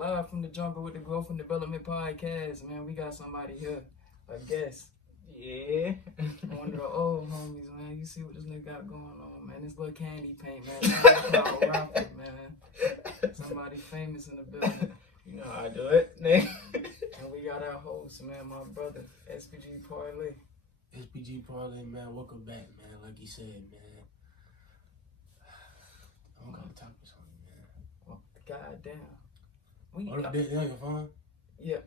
Live from the jungle with the Growth and Development Podcast, man. We got somebody here, a guest. Yeah. One of the old homies, man. You see what this nigga got going on, man. This little candy paint, man. Rapper, man. Somebody famous in the building. You know how I do it, nigga. And we got our host, man, my brother, SPG.PARLAY. SPG.PARLAY, man. Welcome back, man. Like you said, man. I don't got the topics on you, man. Well, goddamn. They on your phone? Yeah,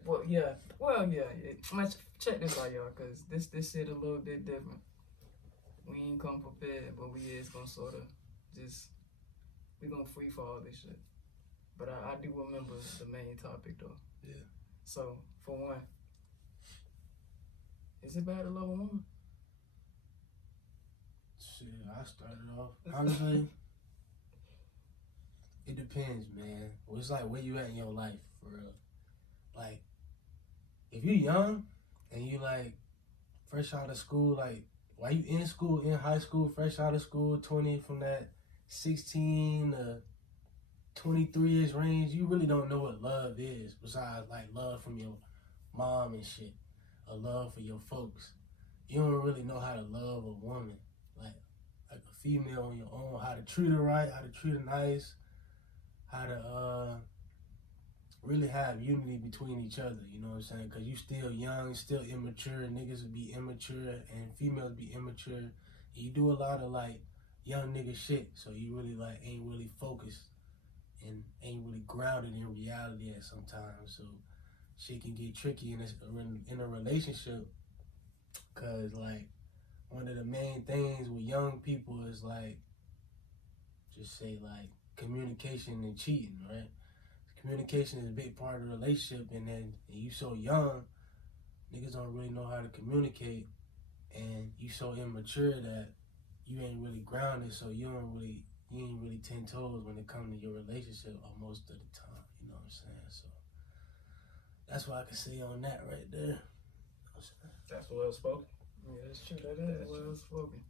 check this out, y'all, because this shit a little bit different. We ain't come prepared, but we is gonna sort of we gonna free for all this shit. But I do remember the main topic, though. Yeah. So, for one, is it bad to love a woman? Shit, I started off. Honestly, it depends, man. Well, it's like where you at in your life, for real. Like, if you young and you like fresh out of school, like while you in school, in high school, fresh out of school, 20 from that 16 to 23-ish range, you really don't know what love is besides like love from your mom and shit, or love for your folks. You don't really know how to love a woman, like a female on your own, how to treat her right, how to treat her nice, how to really have unity between each other, you know what I'm saying? Because you still young, still immature, niggas will be immature, and females be immature. You do a lot of, like, young nigga shit, so you really, like, ain't really focused and ain't really grounded in reality at some times, so shit can get tricky in a relationship, because, like, one of the main things with young people is, like, just say, like, communication and cheating, right? Communication is a big part of the relationship, and then you so young, niggas don't really know how to communicate, and you so immature that you ain't really grounded, so you ain't really 10 toes when it comes to your relationship most of the time, you know what I'm saying? So that's what I can say on that right there. That's well spoken. Yeah, that's true. That is well spoken.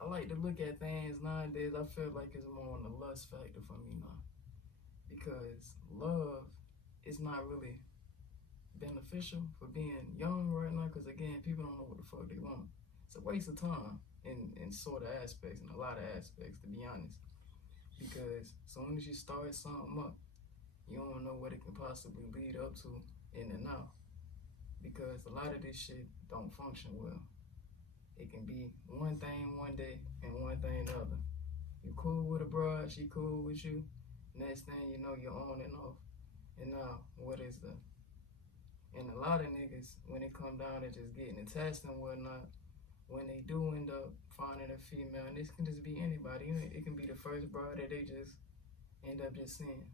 I like to look at things nowadays. I feel like it's more on the lust factor for me now. Because love is not really beneficial for being young right now. Because again, people don't know what the fuck they want. It's a waste of time in sort of aspects, in a lot of aspects, to be honest. Because as soon as you start something up, you don't know what it can possibly lead up to in and out. Because a lot of this shit don't function well. It can be one thing one day and one thing the other. You cool with a broad, she cool with you. Next thing you know, you're on and off. And now, what is that? And a lot of niggas, when it come down to just getting attached and whatnot, when they do end up finding a female, and this can just be anybody, it can be the first broad that they just end up just seeing.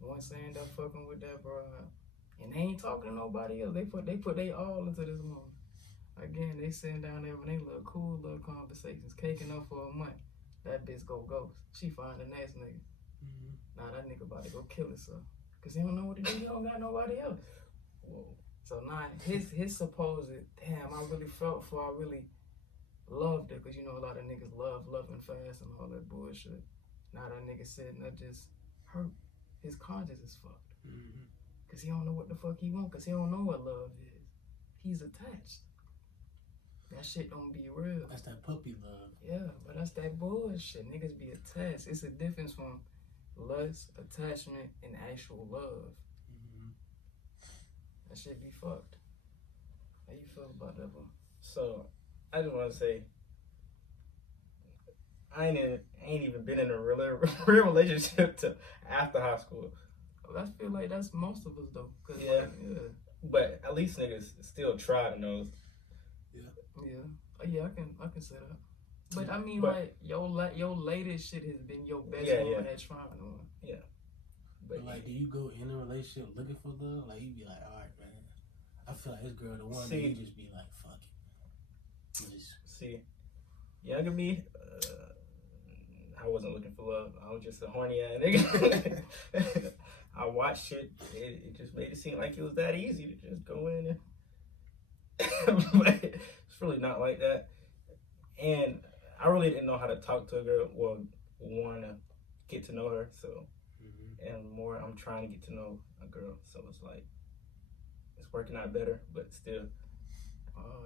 Once they end up fucking with that broad, and they ain't talking to nobody else, they put they all into this woman. Again, they sitting down there when they little cool little conversations, caking up for a month. That bitch go ghost. She find the next nigga. Now that nigga about to go kill himself. Cause he don't know what to do, he don't got nobody else. Whoa. So now his supposed, damn, I really felt for, I really loved it. Cause you know a lot of niggas loving fast and all that bullshit. Now that nigga sitting there just hurt. His conscience is fucked. Cause he don't know what the fuck he want. Cause he don't know what love is. He's attached. That shit don't be real. That's that puppy love. Yeah, but that's that bullshit. Niggas be attached. It's a difference from lust, attachment, and actual love. That shit be fucked. How you feel about that one? So, I just want to say, I ain't even been in a real relationship till after high school. I feel like that's most of us though. Yeah. Like, yeah. But at least niggas still try to know. Yeah, I can say that. But I mean, like your latest shit has been your best woman at trying on. Yeah. But like, do you go in a relationship looking for love? Like, you be like, all right, man, I feel like this girl the one. That you just be like, fuck it. Just see, younger me, I wasn't looking for love. I was just a horny ass nigga. I watched shit. It just made it seem like it was that easy to just go in and. But it's really not like that. And I really didn't know how to talk to a girl or want to get to know her. So and more I'm trying to get to know a girl. So it's like it's working out better, but still.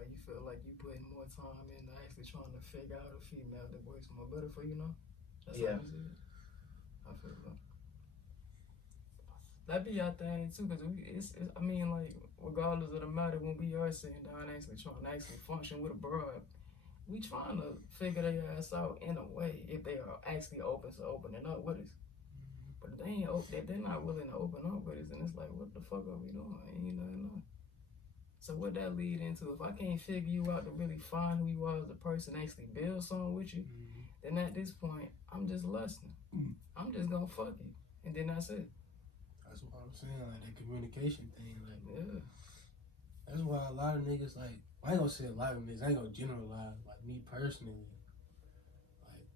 You feel like you putting more time into actually trying to figure out a female that works more better for you now? That's Yeah. how you see it? I feel that. That be our thing too, because I mean, like, regardless of the matter, when we are sitting down actually trying to actually function with a broad, we trying to figure their ass out in a way if they are actually open to opening up with us. But if they ain't they're not willing to open up with us, and it's like, what the fuck are we doing? Ain't nothing. So what that lead into? If I can't figure you out to really find who you are as a person, actually build something with you, then at this point, I'm just lusting. I'm just gonna fuck you, and then that's it. That's what I'm saying, like that communication thing, like Yeah. That's why a lot of niggas, like, I ain't gonna say a lot of niggas, I ain't gonna generalize, like me personally, like,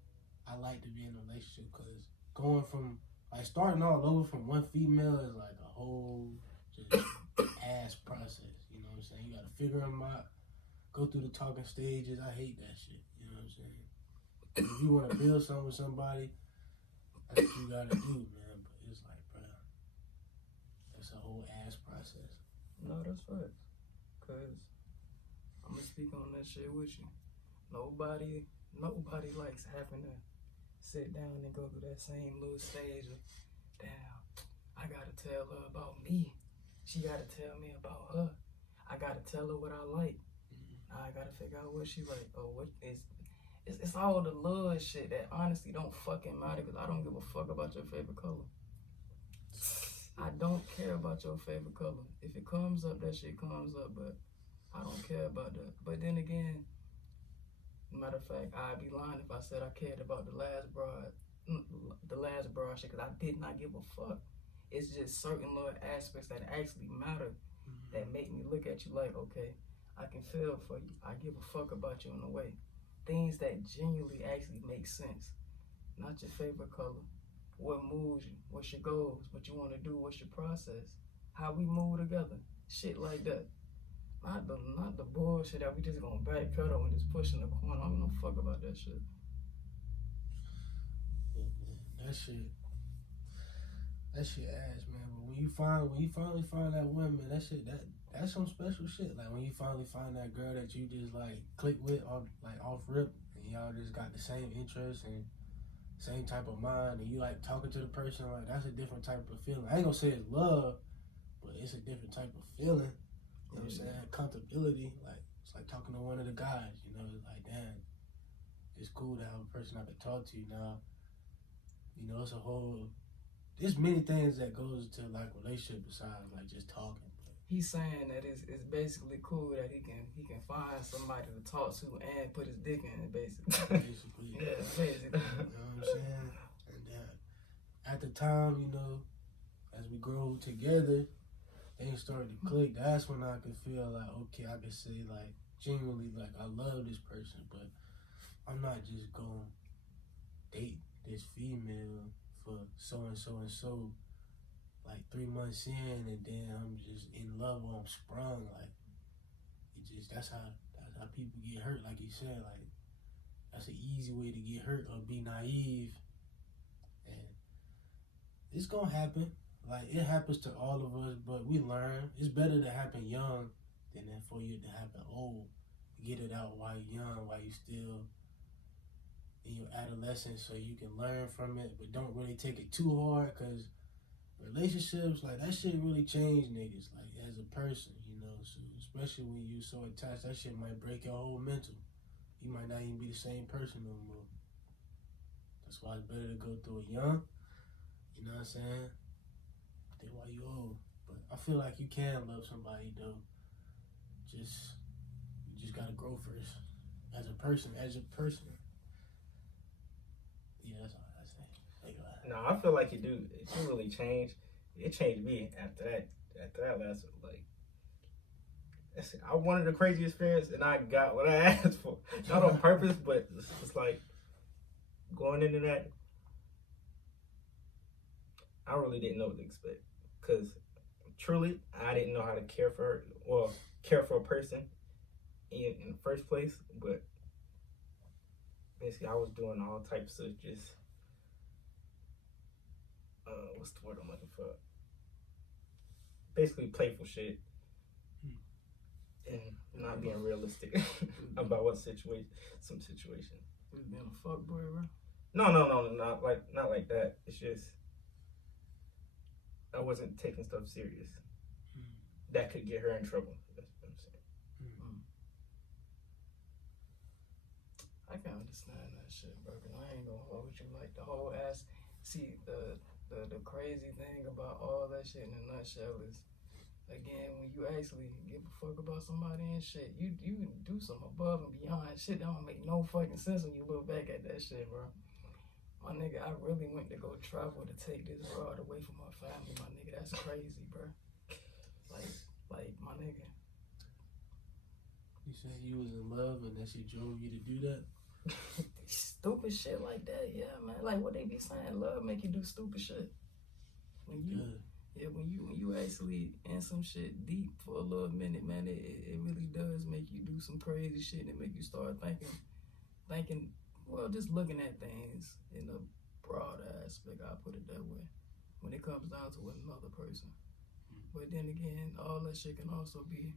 I like to be in a relationship because going from, like, starting all over from one female is like a whole just ass process, you know what I'm saying? You gotta figure them out, go through the talking stages. I hate that shit, you know what I'm saying? If you wanna build something with somebody, that's what you gotta do, man, but it's like, bro, that's a whole ass process. No, that's facts. Cause I'm gonna speak on that shit with you. Nobody likes having to sit down and go through that same little stage of, damn, I gotta tell her about me. She gotta tell me about her. I gotta tell her what I like. Now I gotta figure out what she like. Oh, what is? It's all the love shit that honestly don't fucking matter. Cause I don't give a fuck about your favorite color. I don't care about your favorite color. If it comes up, that shit comes up, but I don't care about that. But then again, matter of fact, I'd be lying if I said I cared about the last broad shit, because I did not give a fuck. It's just certain little aspects that actually matter that make me look at you like, okay, I can feel for you. I give a fuck about you in a way. Things that genuinely actually make sense. Not your favorite color. What moves you? What's your goals? What you want to do? What's your process? How we move together? Shit like that. Not the bullshit that we just gonna backpedal and just push in the corner. I don't give no fuck about that shit. That shit ass, man. But when you finally find that woman, man, that's some special shit. Like when you finally find that girl that you just like click with off rip, and y'all just got the same interests and same type of mind, and you like talking to the person, like that's a different type of feeling. I ain't gonna say it's love, but it's a different type of feeling. You know what I'm saying? Accountability, like it's like talking to one of the guys, you know, like damn, it's cool to have a person I can talk to now. You know, there's many things that goes to like relationship besides like just talking. He's saying that it's basically cool that he can find somebody to talk to and put his dick in it, basically. Yeah, basically. You know what I'm saying? And at the time, you know, as we grow together, things started to click. That's when I could feel like, okay, I could say like genuinely like I love this person, but I'm not just gonna date this female for so and so and so. Like 3 months in, and then I'm just in love or I'm sprung. Like that's how people get hurt. Like you said, like that's an easy way to get hurt or be naive. And it's gonna happen. Like it happens to all of us, but we learn. It's better to happen young than for you to happen old. Get it out while you're young, while you're still in your adolescence, so you can learn from it, but don't really take it too hard, because relationships, like that shit really change niggas, like as a person, you know. So especially when you so attached, that shit might break your whole mental. You might not even be the same person no more. That's why it's better to go through it young, you know what I'm saying, than while you old. But I feel like you can love somebody though. You just gotta grow first. As a person. Yeah, that's all I say. No, I feel like it do really change. It changed me after that last, like, I wanted a crazy experience and I got what I asked for. Not on purpose, but it's like going into that, I really didn't know what to expect, because truly I didn't know how to care for her, or care for a person in the first place. But basically I was doing all types of just what's the word I'm looking for? Basically playful shit. And not being realistic about some situation. You being a fuckboy, bro? No, not like that. It's just I wasn't taking stuff serious. That could get her in trouble. That's what I'm saying. I can understand that shit, bro. Cause I ain't gonna hold you like the whole ass. See, the crazy thing about all that shit in a nutshell is, again, when you actually give a fuck about somebody and shit, you do some above and beyond shit that don't make no fucking sense when you look back at that shit, bro. My nigga, I really went to go travel to take this broad away from my family, my nigga. That's crazy, bro. Like my nigga. You said you was in love and that shit drove you to do that? Stupid shit like that, yeah, man. Like what they be saying, love make you do stupid shit. When you actually in some shit deep for a little minute, man, it really does make you do some crazy shit and make you start thinking, well, just looking at things in a broad aspect, I put it that way, when it comes down to another person. But then again, all that shit can also be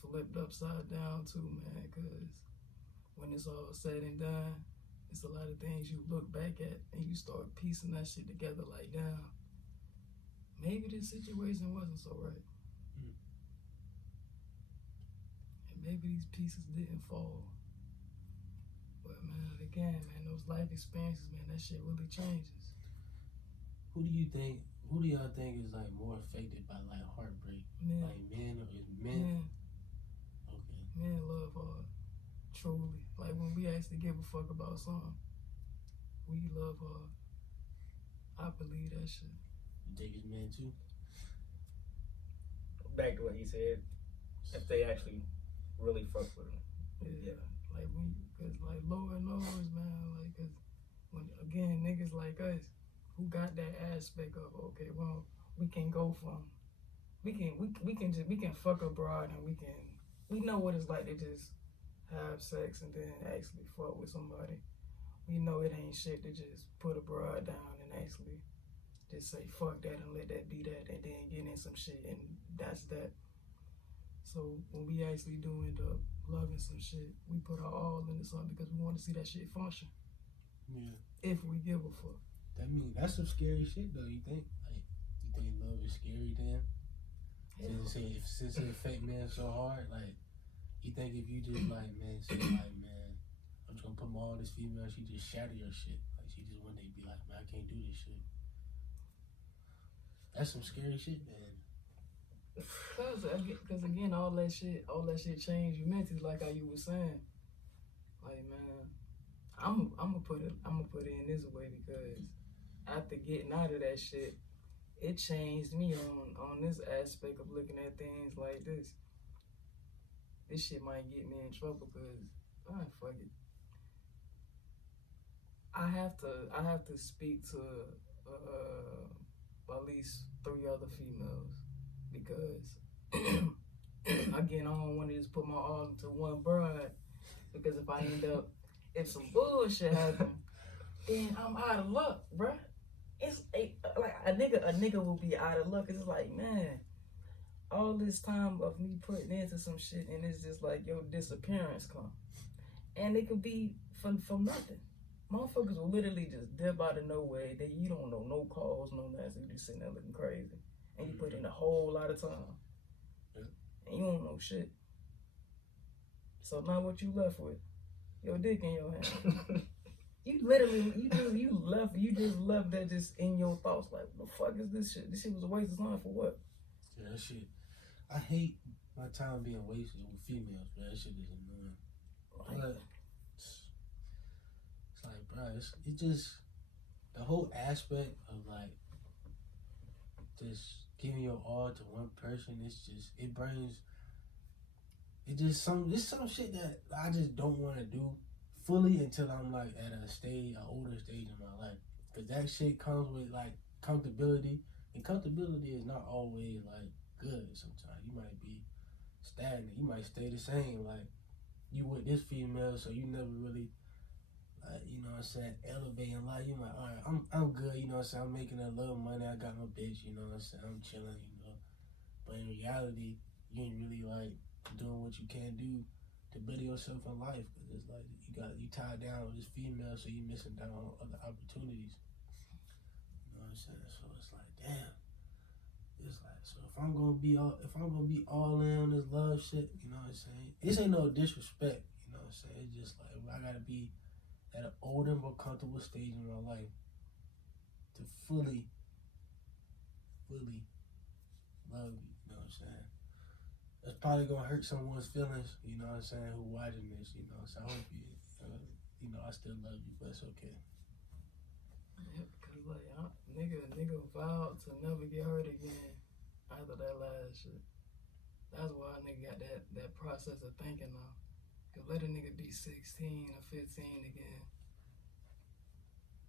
flipped upside down too, man, because when it's all said and done, it's a lot of things you look back at and you start piecing that shit together like, damn, maybe this situation wasn't so right. And maybe these pieces didn't fall. But man, again, man, those life experiences, man, that shit really changes. Who do y'all think is like more affected by like heartbreak? Men. Like men or is men? Okay. Men love hard. Truly. Like when we actually give a fuck about something, we love hard. I believe that shit. You think it's men too? Back to what he said, if they actually really fuck with him. Yeah. Like cause like Lord knows, man, like cause when again niggas like us who got that aspect of, okay, well, we can go from we can fuck abroad and we know what it's like to just have sex and then actually fuck with somebody. We know it ain't shit to just put a broad down and actually just say fuck that and let that be that and then get in some shit and that's that. So when we actually do end up loving some shit, we put our all into something because we want to see that shit function. Yeah. If we give a fuck. That mean that's some scary shit though, you think? Like, you think love is scary then? Since it affect men so hard, like, you think if you just like, man, say like, man, I'm just gonna put my all this female, she just shatter your shit. Like she just one day be like, man, I can't do this shit. That's some scary shit, man. Cause again, all that shit changed you mentally, like how you were saying. Like, man, I'm gonna put it in this way because after getting out of that shit, it changed me on this aspect of looking at things like this. This shit might get me in trouble because fuck it. I have to speak to at least 3 other females because again, I don't want to just put my all into one bride because if some bullshit happen, then I'm out of luck, bruh. It's like a nigga will be out of luck. It's like, man, all this time of me putting into some shit and it's just like your disappearance come. And it could be from nothing. Motherfuckers will literally just dip out of nowhere that you don't know no calls, no nothing. You just sitting there looking crazy. And you put in a whole lot of time. And you don't know shit. So now what you left with? Your dick in your hand. You just left that just in your thoughts. Like, what the fuck is this shit? This shit was a waste of time for what? Yeah, that shit. I hate my time being wasted with females, bro. That shit is annoying. But it's like, bro, it just, the whole aspect of like, just giving your all to one person, it's some shit that I just don't want to do fully until I'm like at an older stage in my life. Cause that shit comes with like comfortability, and comfortability is not always like good. Sometimes you might be stagnant, you might stay the same. Like you with this female, so you never really like, you know what I'm saying, elevating life. You like, all right, I'm good, you know what I'm saying, I'm making a little money, I got my bitch, you know what I'm saying, I'm chilling, you know. But in reality, you ain't really like doing what you can do to better yourself in life, because it's like you tied down with this female, so you missing down on other opportunities. You know what I'm saying? So it's like, damn. It's like, so if I'm gonna be all in on this love shit, you know what I'm saying? This ain't no disrespect, you know what I'm saying? It's just like I gotta be at an older, more comfortable stage in my life to fully love you, you know what I'm saying? That's probably gonna hurt someone's feelings, you know what I'm saying, who watching this, you know, so I hope you know, I still love you, but it's okay. Yeah, because, like, nigga vowed to never get hurt again after that last shit. That's why a nigga got that process of thinking now. Because let a nigga be 16 or 15 again.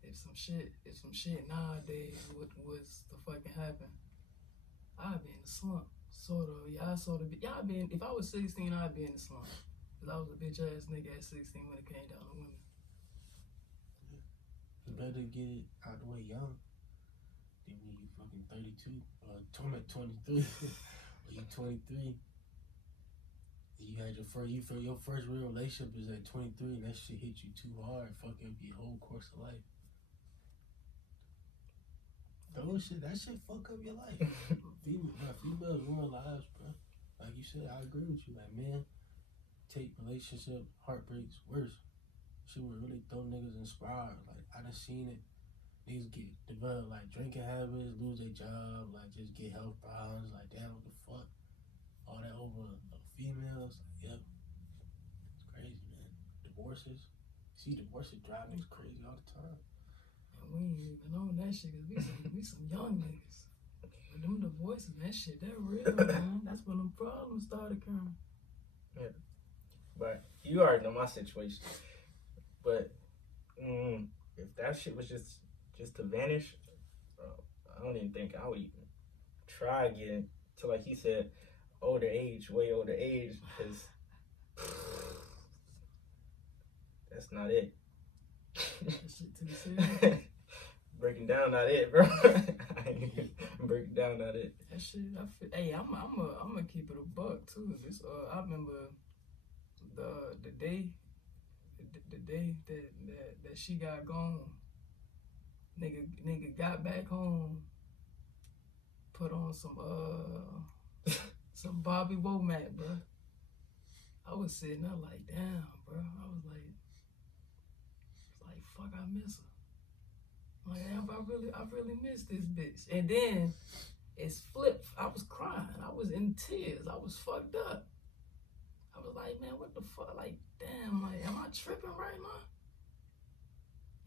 If some shit nowadays was to fucking happen, I'd be in the slump. Sort of. Y'all be in, if I was 16, I'd be in the slump. Because I was a bitch ass nigga at 16 when it came down to women. You better get it out the way young than when you fucking 32 or 23 or you 23. You had your first real relationship is at 23, and that shit hit you too hard, fucking up your whole course of life. That shit fuck up your life. Females ruin lives, bro. Like you said, I agree with you. Like, men take relationship heartbreaks worse. Shit would really throw niggas in spiral. Like, I done seen it. Niggas develop like drinking habits, lose their job, like just get health problems. Like, damn, what the fuck? All that over females. Like, yep. It's crazy, man. Divorces. See, divorces drive niggas crazy all the time. And we ain't even on that shit because we some young niggas. But them divorces, that shit, that real, man. That's when them problems started occurring. Yeah. But you already know my situation. But if that shit was just to vanish, I don't even think I would even try again to, like he said, way older age, because that's not it. That shit too serious. Breaking down, not it, bro. Breaking down, not it. That shit, hey, I'm gonna keep it a buck too. This, I remember the day that she got gone. Nigga got back home, put on some Bobby Womack, bro. I was sitting there like, damn, bro. I was like, fuck, I miss her. Like, I really miss this bitch. And then it's flipped. I was crying. I was in tears. I was fucked up. I was like, man, what the fuck? Like, damn, like, am I tripping right now?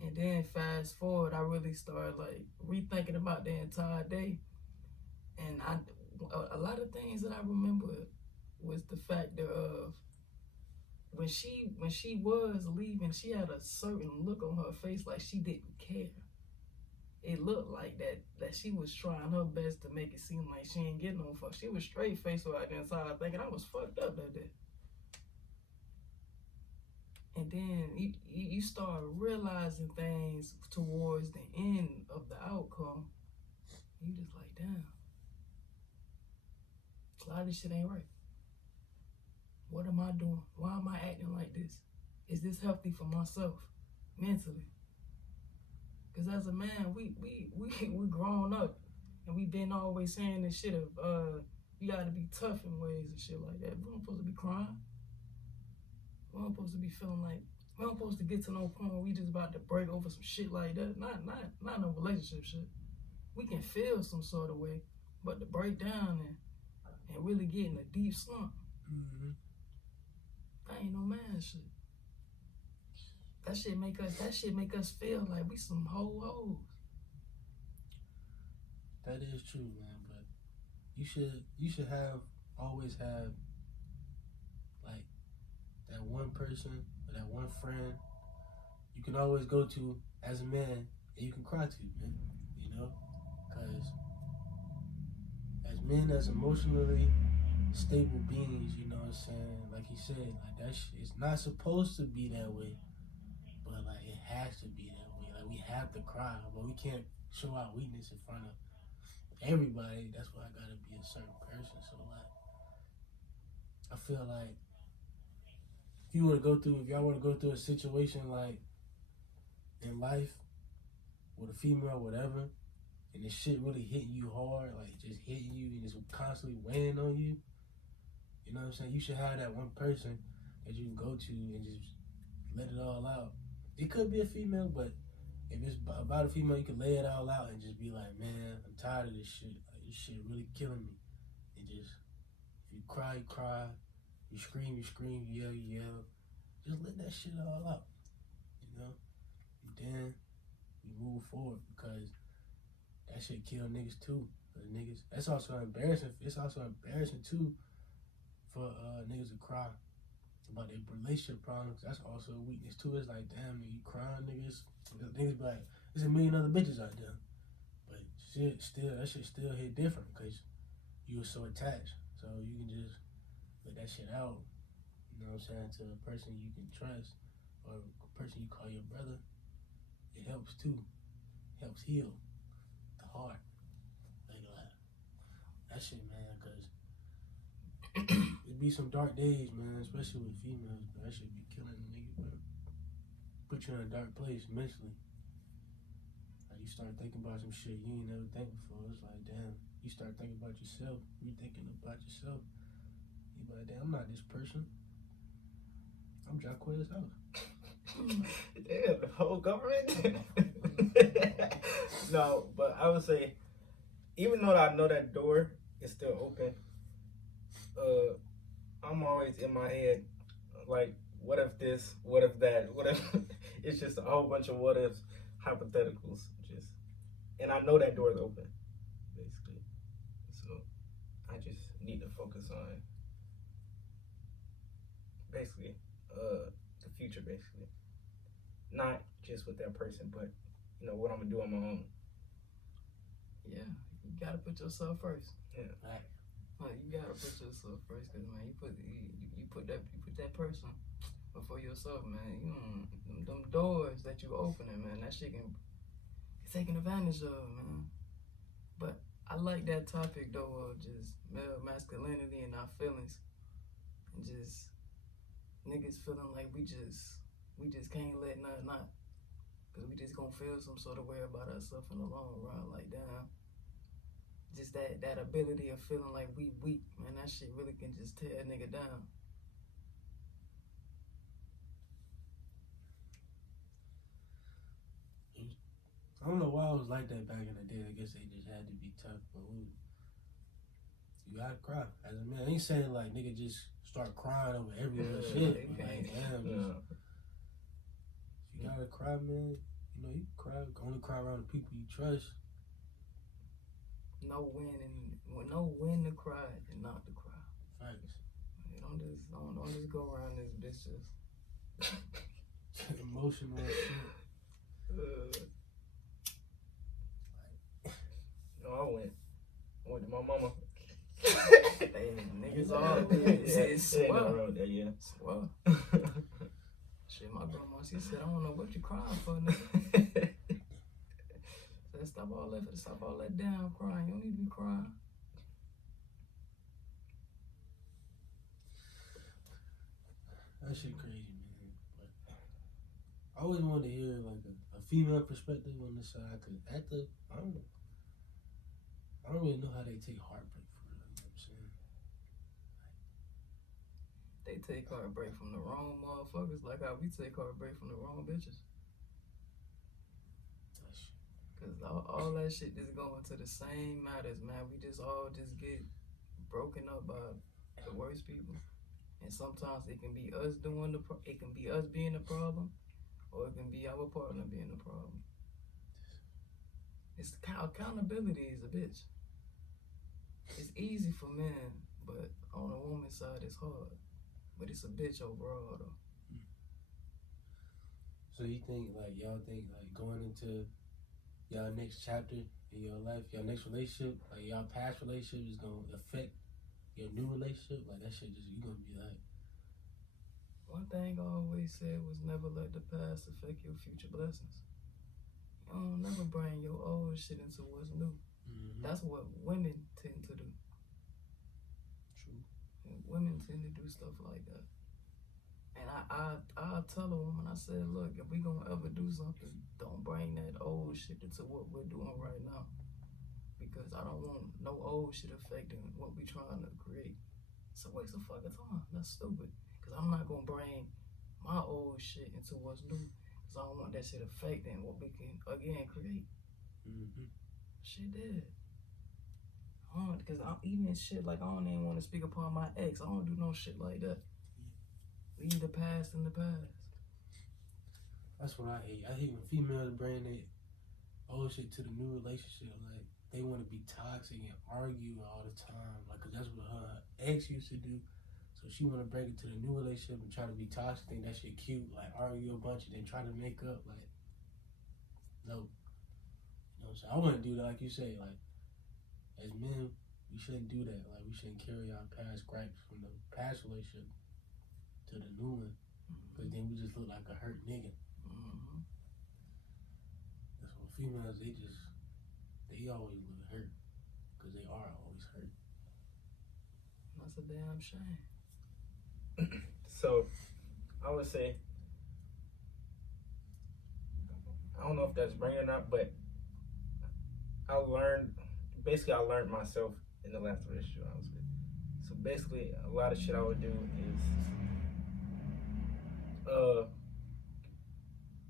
And then fast forward, I really started like rethinking about the entire day. And a lot of things that I remember was the factor of when she was leaving, she had a certain look on her face like she didn't care. It looked like that she was trying her best to make it seem like she ain't getting no fuck. She was straight faced throughout the entire thing, and I was fucked up that day. And then you start realizing things towards the end of the outcome. You just like, damn, a lot of this shit ain't right. What am I doing? Why am I acting like this? Is this healthy for myself mentally? Because as a man, we grown up, and we been always saying this shit of you gotta be tough in ways and shit like that. We don't supposed to be crying. We don't supposed to be feeling like, we don't supposed to get to no point where we just about to break over some shit like that. Not no relationship shit. We can feel some sort of way, but to break down and really get in a deep slump, that ain't no man shit. That shit make us feel like we some hoes. That is true, man. But you should always have like that one person or that one friend you can always go to as a man and you can cry to, man. You know, because as men, as emotionally stable beings, you know what I'm saying? Like he said, like that shit, it's not supposed to be that way, but like it has to be that way. Like we have to cry, but we can't show our weakness in front of everybody. That's why I gotta be a certain person. So like, I feel like if y'all want to go through a situation like in life with a female, whatever, and this shit really hitting you hard, like just hitting you and it's constantly weighing on you, you know what I'm saying? You should have that one person that you can go to and just let it all out. It could be a female, but if it's about a female, you can lay it all out and just be like, man, I'm tired of this shit. Like, this shit really killing me. And just, if you cry, you cry. You scream, you yell, you yell. Just let that shit all out, you know? And then you move forward because that shit kill niggas too. Niggas, that's also embarrassing. It's also embarrassing too for niggas to cry about their relationship problems. That's also a weakness too. It's like, damn, you crying, niggas. Niggas be like, there's a million other bitches out there. But that shit still hit different because you were so attached. So you can just let that shit out, you know what I'm saying, to a person you can trust or a person you call your brother. It helps too. It helps heal the heart. Like that shit, man, because it be some dark days, man, especially with females, but that shit be killing a nigga, bro. Put you in a dark place mentally. Like you start thinking about some shit you ain't never think before. It's like, damn, you start thinking about yourself, you thinking about yourself. You be like, damn, I'm not this person. I'm Jacquez out. Damn, the whole government? No, but I would say, even though I know that door is still open, I'm always in my head, like, what if this, what if that, what if, it's just a whole bunch of what ifs, hypotheticals, and I know that door is open, basically, so I just need to focus on, basically, the future, basically, not just with that person, but, you know, what I'm gonna do on my own. Yeah, you gotta put yourself first. Yeah. Right. Like, you gotta put yourself first, cause man, you put that person before yourself, man. You know, them doors that you opening, man, that shit can be taken advantage of, man. But I like that topic though of just male masculinity and our feelings, and just niggas feeling like we just can't let nothing out, cause we just gonna feel some sort of way about ourselves in the long run. Like, damn. Just that ability of feeling like we weak, man, that shit really can just tear a nigga down. I don't know why I was like that back in the day. I guess they just had to be tough, but you gotta cry. As a man, I ain't saying like nigga just start crying over every little shit. But like, damn, you gotta cry, man. You know, you can cry. Only cry around the people you trust. Know when to cry and not to cry. Facts. Don't just go around this bitch just emotional shit. No, I went to my mama. Hey, niggas always swell. Yeah. Swell. Shit, my grandma, she said, I don't know what you crying for, nigga. Stop all that damn crying. You don't need to be crying. That shit crazy, man. But I always wanted to hear like a female perspective on this side, cause I don't really know how they take heartbreak for real. You know what I'm saying? They take heartbreak from the wrong motherfuckers, like how we take heartbreak from the wrong bitches. Cause all that shit just go into the same matters, man. We just all just get broken up by the worst people, and sometimes it can be us it can be us being the problem, or it can be our partner being the problem. It's accountability is a bitch. It's easy for men, but on the woman's side it's hard. But it's a bitch overall though. So you think like y'all think like going into y'all next chapter in your life, your next relationship, like y'all past relationship is gonna affect your new relationship? Like that shit just, you gonna be like, One thing I always said was never let the past affect your future blessings. You don't never bring your old shit into what's new. Mm-hmm. That's what women tend to do. True. And women tend to do stuff like that. And I tell a woman, I said, look, if we gonna ever do something, don't bring that old shit into what we're doing right now. Because I don't want no old shit affecting what we trying to create. It's a waste of fucking time. That's stupid. Because I'm not going to bring my old shit into what's new. Because I don't want that shit affecting what we can, again, create. Mm-hmm. Shit dead. Because even shit like I don't even want to speak upon my ex. I don't do no shit like that. Leave the past in the past. That's what I hate. I hate when females bring their old shit to the new relationship. Like, they want to be toxic and argue all the time. Like, cause that's what her ex used to do. So she want to bring it to the new relationship and try to be toxic. Think that shit cute. Like, argue a bunch and then try to make up. Like, no. You know what I'm saying? I wouldn't do that. Like you say, like, as men, we shouldn't do that. Like, we shouldn't carry our past gripes from the past relationship to the new one. Because then we just look like a hurt nigga. Mm-hmm. That's what females, they always look hurt. Because they are always hurt. That's a damn shame. So, I would say, I don't know if that's bringing or not, but I learned myself in the last relationship I was with. So basically, a lot of shit I would do is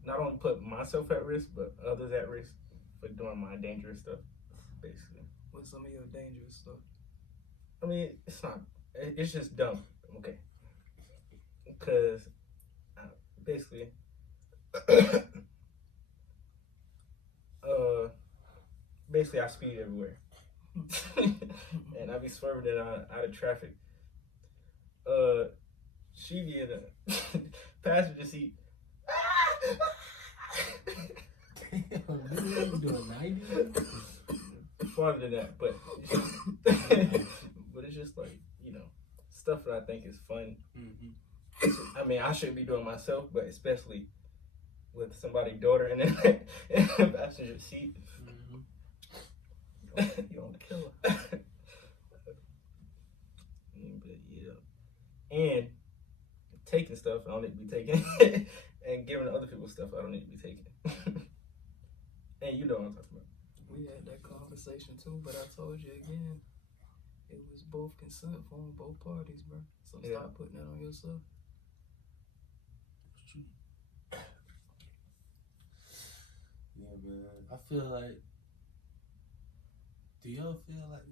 not only put myself at risk, but others at risk for doing my dangerous stuff, basically. What's some of your dangerous stuff? I mean, it's just dumb, okay? Because basically, I speed everywhere. And I be swerving out of traffic. She be in a passenger seat. Damn, you doing 90? Farther than that, but but it's just like, you know, stuff that I think is fun. Mm-hmm. I mean, I shouldn't be doing myself, but especially with somebody's daughter in the passenger seat. Mm-hmm. You don't kill her. But yeah, and taking stuff I don't need to be taking, and giving other people stuff I don't need to be taking. And you know what I'm talking about. We had that conversation too, but I told you again, it was both consent from both parties, bro. So stop putting that on yourself. It's true. Yeah, man. I feel like, do y'all feel like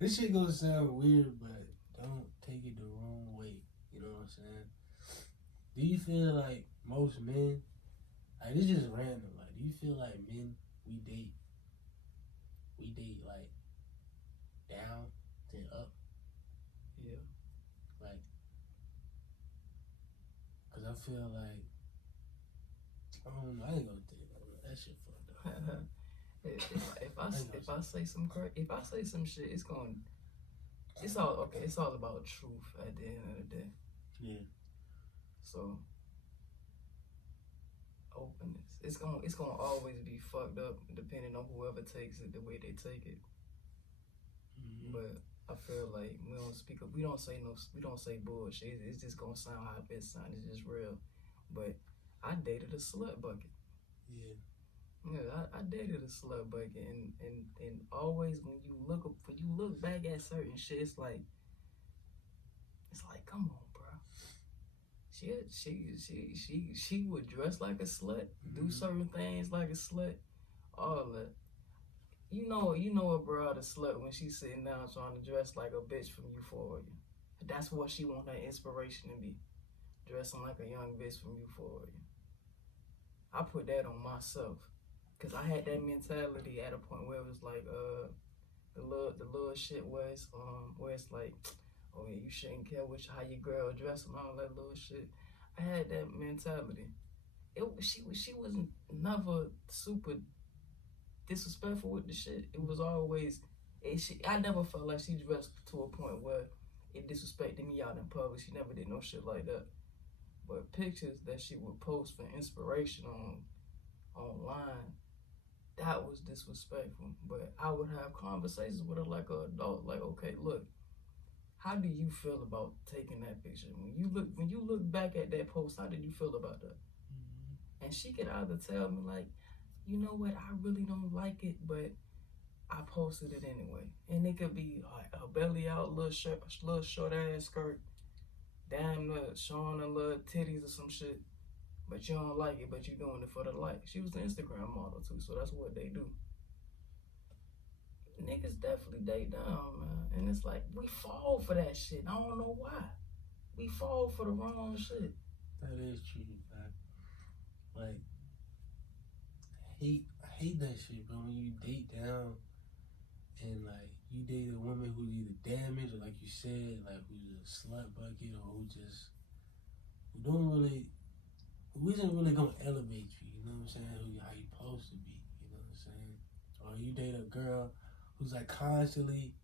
this shit gonna sound weird, but don't take it the wrong way. You know what I'm saying? Do you feel like most men, like, this is just random, like, do you feel like men, we date like down then up? Yeah. Like, cause I feel like, I don't know, I ain't gonna take that shit fucked up. If I say some shit, it's all about truth at the end of the day. Yeah. So openness. It's gonna always be fucked up depending on whoever takes it the way they take it. Mm-hmm. But I feel like we don't say bullshit. It's just gonna sound how it sounds. It's just real. But I dated a slut bucket. Yeah. Yeah, I dated a slut bucket, and always when you look back at certain shit, it's like come on, bro. She would dress like a slut, do certain things like a slut, all that. You know a broad a slut when she's sitting down trying to dress like a bitch from Euphoria. That's what she want her inspiration to be, dressing like a young bitch from Euphoria. I put that on myself. Cause I had that mentality at a point where it was like the little shit was where it's like, oh yeah, you shouldn't care how your girl dress and all that little shit. I had that mentality. She wasn't never super disrespectful with the shit. It was always I never felt like she dressed to a point where it disrespected me out in public. She never did no shit like that. But pictures that she would post for inspiration online, that was disrespectful. But I would have conversations with her like an adult, like, okay, look, how do you feel about taking that picture? When you look back at that post, how did you feel about that? And she could either tell me like, you know what, I really don't like it, but I posted it anyway. And it could be like a belly out, little short ass skirt, damn showing a little titties or some shit, but you don't like it, but you doing it for the like. She was an Instagram model too, so that's what they do. Niggas definitely date down, man. And it's like, we fall for that shit. I don't know why. We fall for the wrong shit. That is true, man. Like, I hate that shit, bro. When you date down and like you date a woman who's either damaged or like you said, like who's a slut bucket or who isn't really gonna elevate you, you know what I'm saying? How you supposed to be, you know what I'm saying? Or you date a girl who's like constantly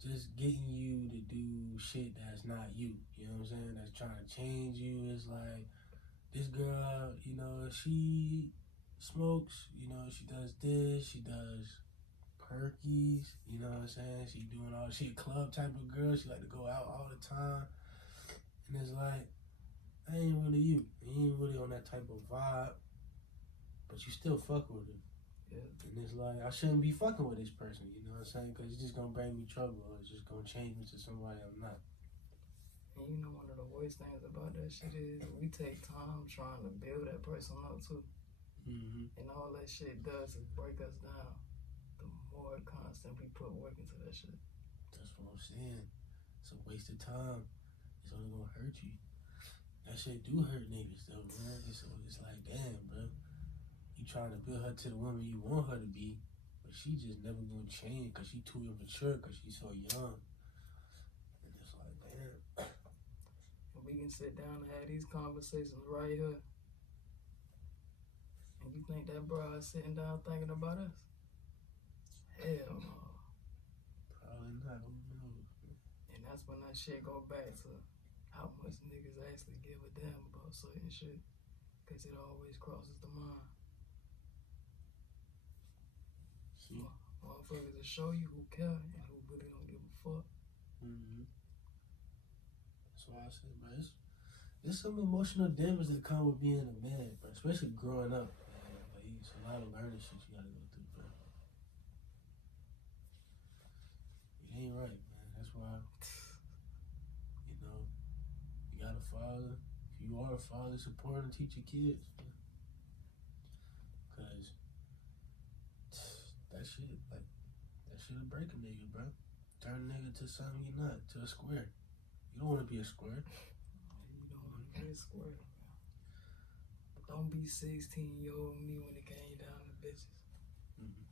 just getting you to do shit that's not you, you know what I'm saying? That's trying to change you. It's like, this girl, you know, she smokes, you know, she does this, she does perkies, you know what I'm saying? She a club type of girl, she like to go out all the time. And it's like, that ain't really you. You ain't really on that type of vibe, but you still fuck with her. Yeah. And it's like, I shouldn't be fucking with this person, you know what I'm saying? Because it's just gonna bring me trouble, or it's just gonna change me to somebody I'm not. And you know, one of the worst things about that shit is we take time trying to build that person up too. Mm-hmm. And all that shit does is break us down. The more constant we put work into that shit. That's what I'm saying. It's a waste of time. It's only gonna hurt you. That shit do hurt niggas though, man. It's like, damn, bro. You trying to build her to the woman you want her to be, but she just never gonna change because she too immature, because she's so young. And it's like, damn. And we can sit down and have these conversations right here. And you think that bro is sitting down thinking about us? Hell no. Probably not. Who knows? And that's when that shit go back to how much niggas actually give a damn about certain shit. Because it always crosses the mind. See? Motherfuckers will show you who care and who really don't give a fuck. Mm-hmm. That's why I said, bro, there's some emotional damage that come with being a man, bro. Especially growing up, man. Like, it's a lot of learning shit you gotta go through, bro. It ain't right, man. That's why, you know, you got a father. If you are a father, support and teach your kids, man. Because that shit'll break a nigga, bro. Turn a nigga to something you're not, to a square. You don't want to be a square. You don't want to be a square. Don't be 16-year-old me when it came down to bitches. Mm-hmm.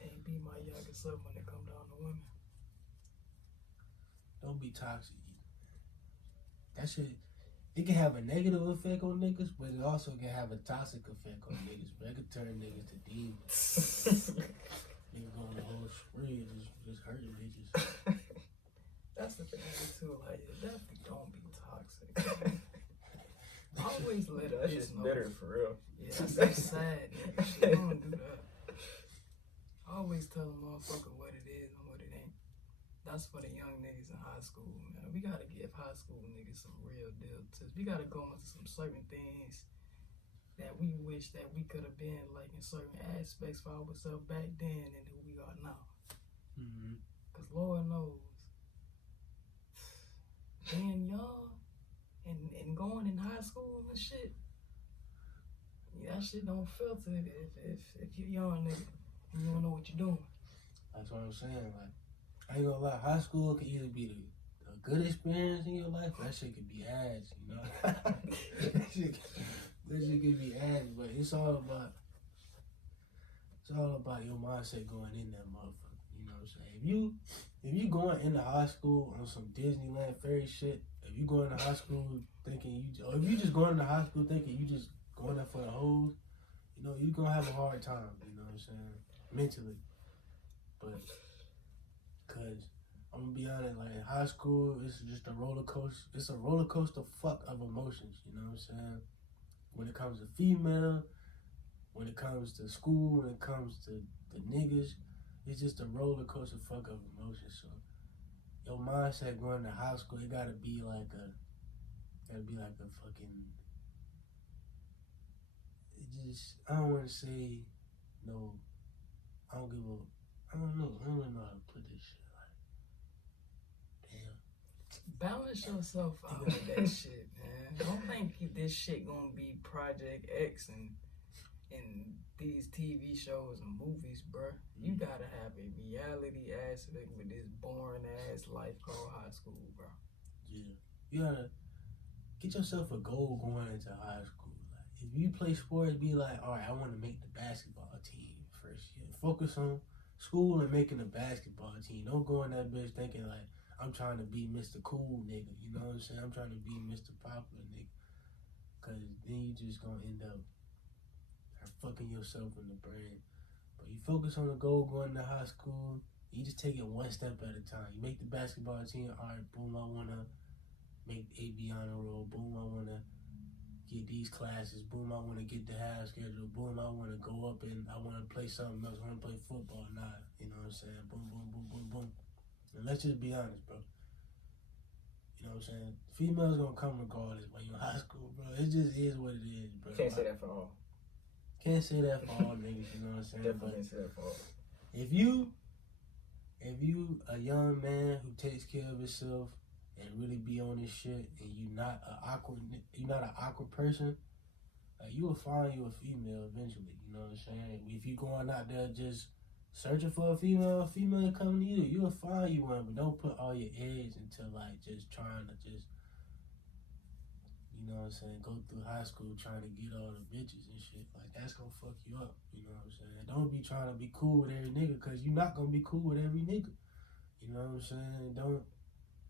Can't be my younger self when it come down to women. Don't be toxic. That shit, it can have a negative effect on niggas, but it also can have a toxic effect on niggas. But it can turn niggas to demons. Niggas go on the whole spree and just hurting bitches. That's the thing too. Like, definitely don't be toxic. Always let That bitch shit's know. bitter for real. Yeah, that's sad. Nigga. Shit, don't do that. Always tell a motherfucker what it is and what it ain't. That's for the young niggas in high school, man. We gotta give high school niggas some real deal tips. We gotta go into some certain things that we wish that we could have been like in certain aspects for ourselves back then and who we are now. Mm-hmm. Cause Lord knows, being young and going in high school and shit, yeah, that shit don't filter if you're young nigga and you don't know what you're doing. That's what I'm saying. Like, I ain't gonna lie, high school could either be a good experience in your life, or that shit could be ass, you know? that shit could be ass, but it's all about your mindset going in that motherfucker, you know what I'm saying? If you going into high school on some Disneyland fairy shit, if you going to high school thinking or if you just going into high school thinking you just going there for the hoes, you know, you gonna have a hard time, you know what I'm saying? Mentally. But, cause I'm gonna be honest, like in high school, it's just a roller coaster. It's a roller coaster fuck of emotions. You know what I'm saying? When it comes to female, when it comes to school, when it comes to the niggas, it's just a roller coaster fuck of emotions. So your mindset going to high school, it gotta be like a fucking. It just, I don't want to say no. I don't give a. I don't know. I don't really know how to put this shit. Balance yourself out with that shit, man. Don't think this shit gonna be Project X and these TV shows and movies, bruh. You gotta have a reality aspect with this boring ass life called high school, bro. Yeah, you gotta get yourself a goal going into high school. Like, if you play sports, be like, all right, I want to make the basketball team first year. Focus on school and making the basketball team. Don't go in that bitch thinking like, I'm trying to be Mr. Cool nigga, you know what I'm saying? I'm trying to be Mr. Popular nigga. Cause then you just gonna end up fucking yourself in the brain. But you focus on the goal going to high school, you just take it one step at a time. You make the basketball team, alright, boom, I wanna make AB honor roll, boom, I wanna get these classes, boom, I wanna get the half schedule, boom, I wanna go up and I wanna play something else, I wanna play football, nah, you know what I'm saying? Boom, boom, boom, boom, boom. And let's just be honest, bro. You know what I'm saying? Females gonna come regardless when you're in high school, bro. It just is what it is, bro. Can't say that for all. Can't say that for all niggas, you know what I'm saying? Definitely can't say that for all. If you a young man who takes care of himself and really be on this shit, and you're not an awkward person, you will find you a female eventually. You know what I'm saying? If you going out there just searching for a female coming to you, you'll find you one, but don't put all your eggs into like just trying to just, you know what I'm saying, go through high school trying to get all the bitches and shit. Like, that's gonna fuck you up, you know what I'm saying? Don't be trying to be cool with every nigga, cause you're not gonna be cool with every nigga. You know what I'm saying?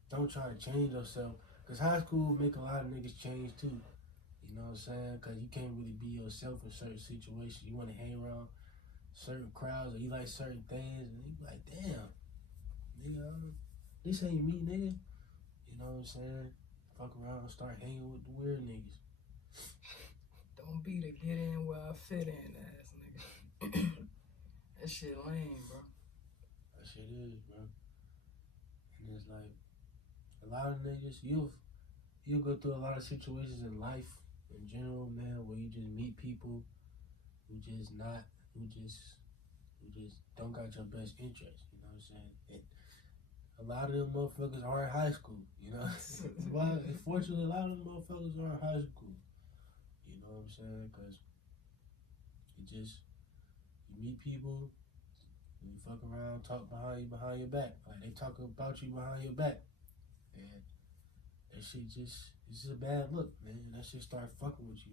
Don't try to change yourself, cause high school make a lot of niggas change too. You know what I'm saying? Cause you can't really be yourself in certain situations. You wanna hang around certain crowds, or you like certain things, and you be like, damn, nigga, this ain't me, nigga. You know what I'm saying? Fuck around and start hanging with the weird niggas. Don't be the get in where I fit in ass nigga. That shit lame, bro. That shit is, bro. And it's like, a lot of niggas, you'll go through a lot of situations in life in general, man, where you just meet people who just don't got your best interest, you know what I'm saying? And a lot of them motherfuckers are in high school, you know? Well, unfortunately, a lot of them motherfuckers are in high school, you know what I'm saying? Because you meet people, and you fuck around, talk behind your back. Like, they talk about you behind your back. And that shit it's just a bad look, man. That shit start fucking with you.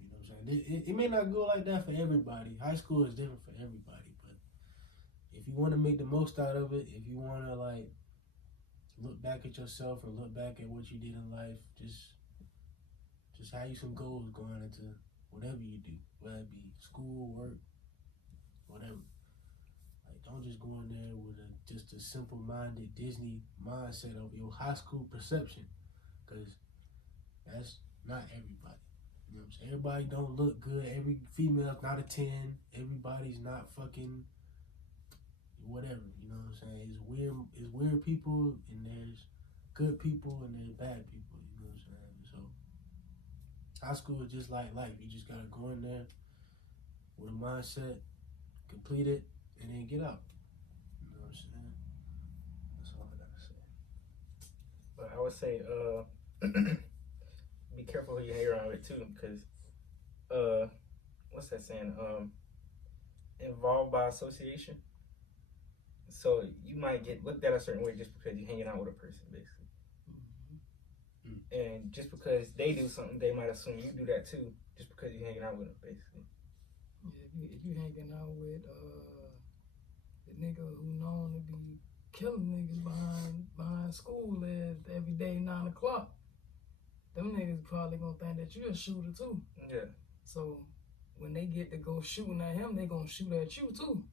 You know what I'm saying? It may not go like that for everybody. High school is different for everybody, but if you want to make the most out of it, if you want to like look back at yourself and look back at what you did in life, just have you some goals going into whatever you do, whether it be school, work, whatever. Like, don't just go in there with just a simple-minded Disney mindset of your high school perception, because that's not everybody. You know what I'm saying? Everybody don't look good. Every female's not a 10. Everybody's not fucking whatever. You know what I'm saying? It's weird people, and there's good people, and there's bad people. You know what I'm saying? So high school is just like life. You just gotta go in there with a mindset, complete it, and then get out. You know what I'm saying? That's all I gotta say. But I would say, be careful who you hang around with too, because what's that saying? Involved by association. So you might get looked at a certain way just because you're hanging out with a person, basically. Mm-hmm. And just because they do something, they might assume you do that too, just because you're hanging out with them, basically. Yeah, if you hanging out with the nigga who known to be killing niggas behind school every day 9 o'clock, them niggas probably gonna think that you a shooter too. Yeah. So when they get to go shooting at him, they gonna shoot at you too.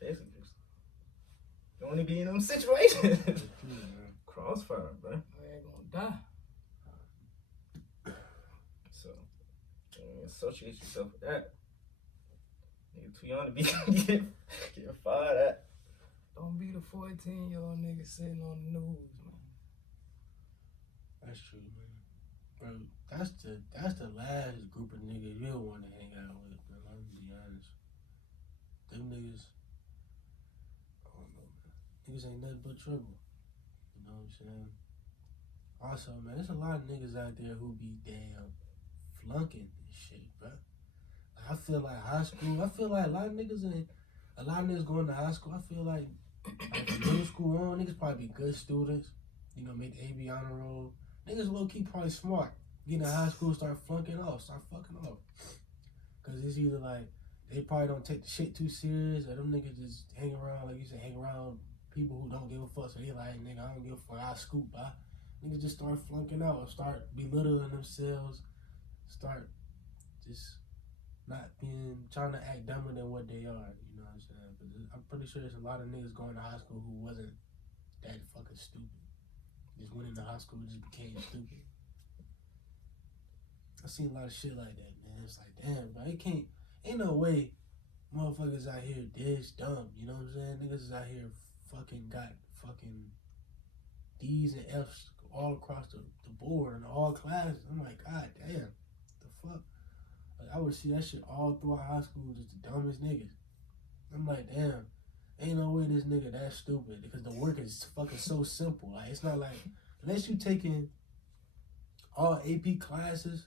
Basically. You only be in them situations. Crossfire, bro. I ain't gonna die. So, associate yourself with that. Nigga too young to be getting fired at. Don't be the 14-year-old nigga sitting on the news, man. That's true, man. Bro, that's the last group of niggas you'll want to hang out with, bro. I'm gonna be honest. Them niggas, I don't know, man. Niggas ain't nothing but trouble. You know what I'm saying? Also, man, there's a lot of niggas out there who be damn flunking and shit, bro. I feel like high school, I feel like a lot of niggas going to high school, I feel like from middle school on, niggas probably be good students, you know, make the AB honor roll. Niggas low-key probably smart. Get in high school, start fucking off. Because it's either like, they probably don't take the shit too serious, or them niggas just hang around, like you said, hang around people who don't give a fuck. So they like, nigga, I don't give a fuck, I scoop by. Niggas just start flunking out, or start belittling themselves, start just not trying to act dumber than what they are, you know what I'm saying? But I'm pretty sure there's a lot of niggas going to high school who wasn't that fucking stupid. Just went into high school and just became stupid. I seen a lot of shit like that, man. It's like, damn, bro, ain't no way motherfuckers out here this dumb, you know what I'm saying? Niggas is out here fucking got fucking D's and F's all across the board in all classes. I'm like, god damn, the fuck? Like, I would see that shit all throughout high school, just the dumbest niggas. I'm like, damn, ain't no way this nigga that stupid, because the work is fucking so simple. Like, it's not like, unless you taking all AP classes,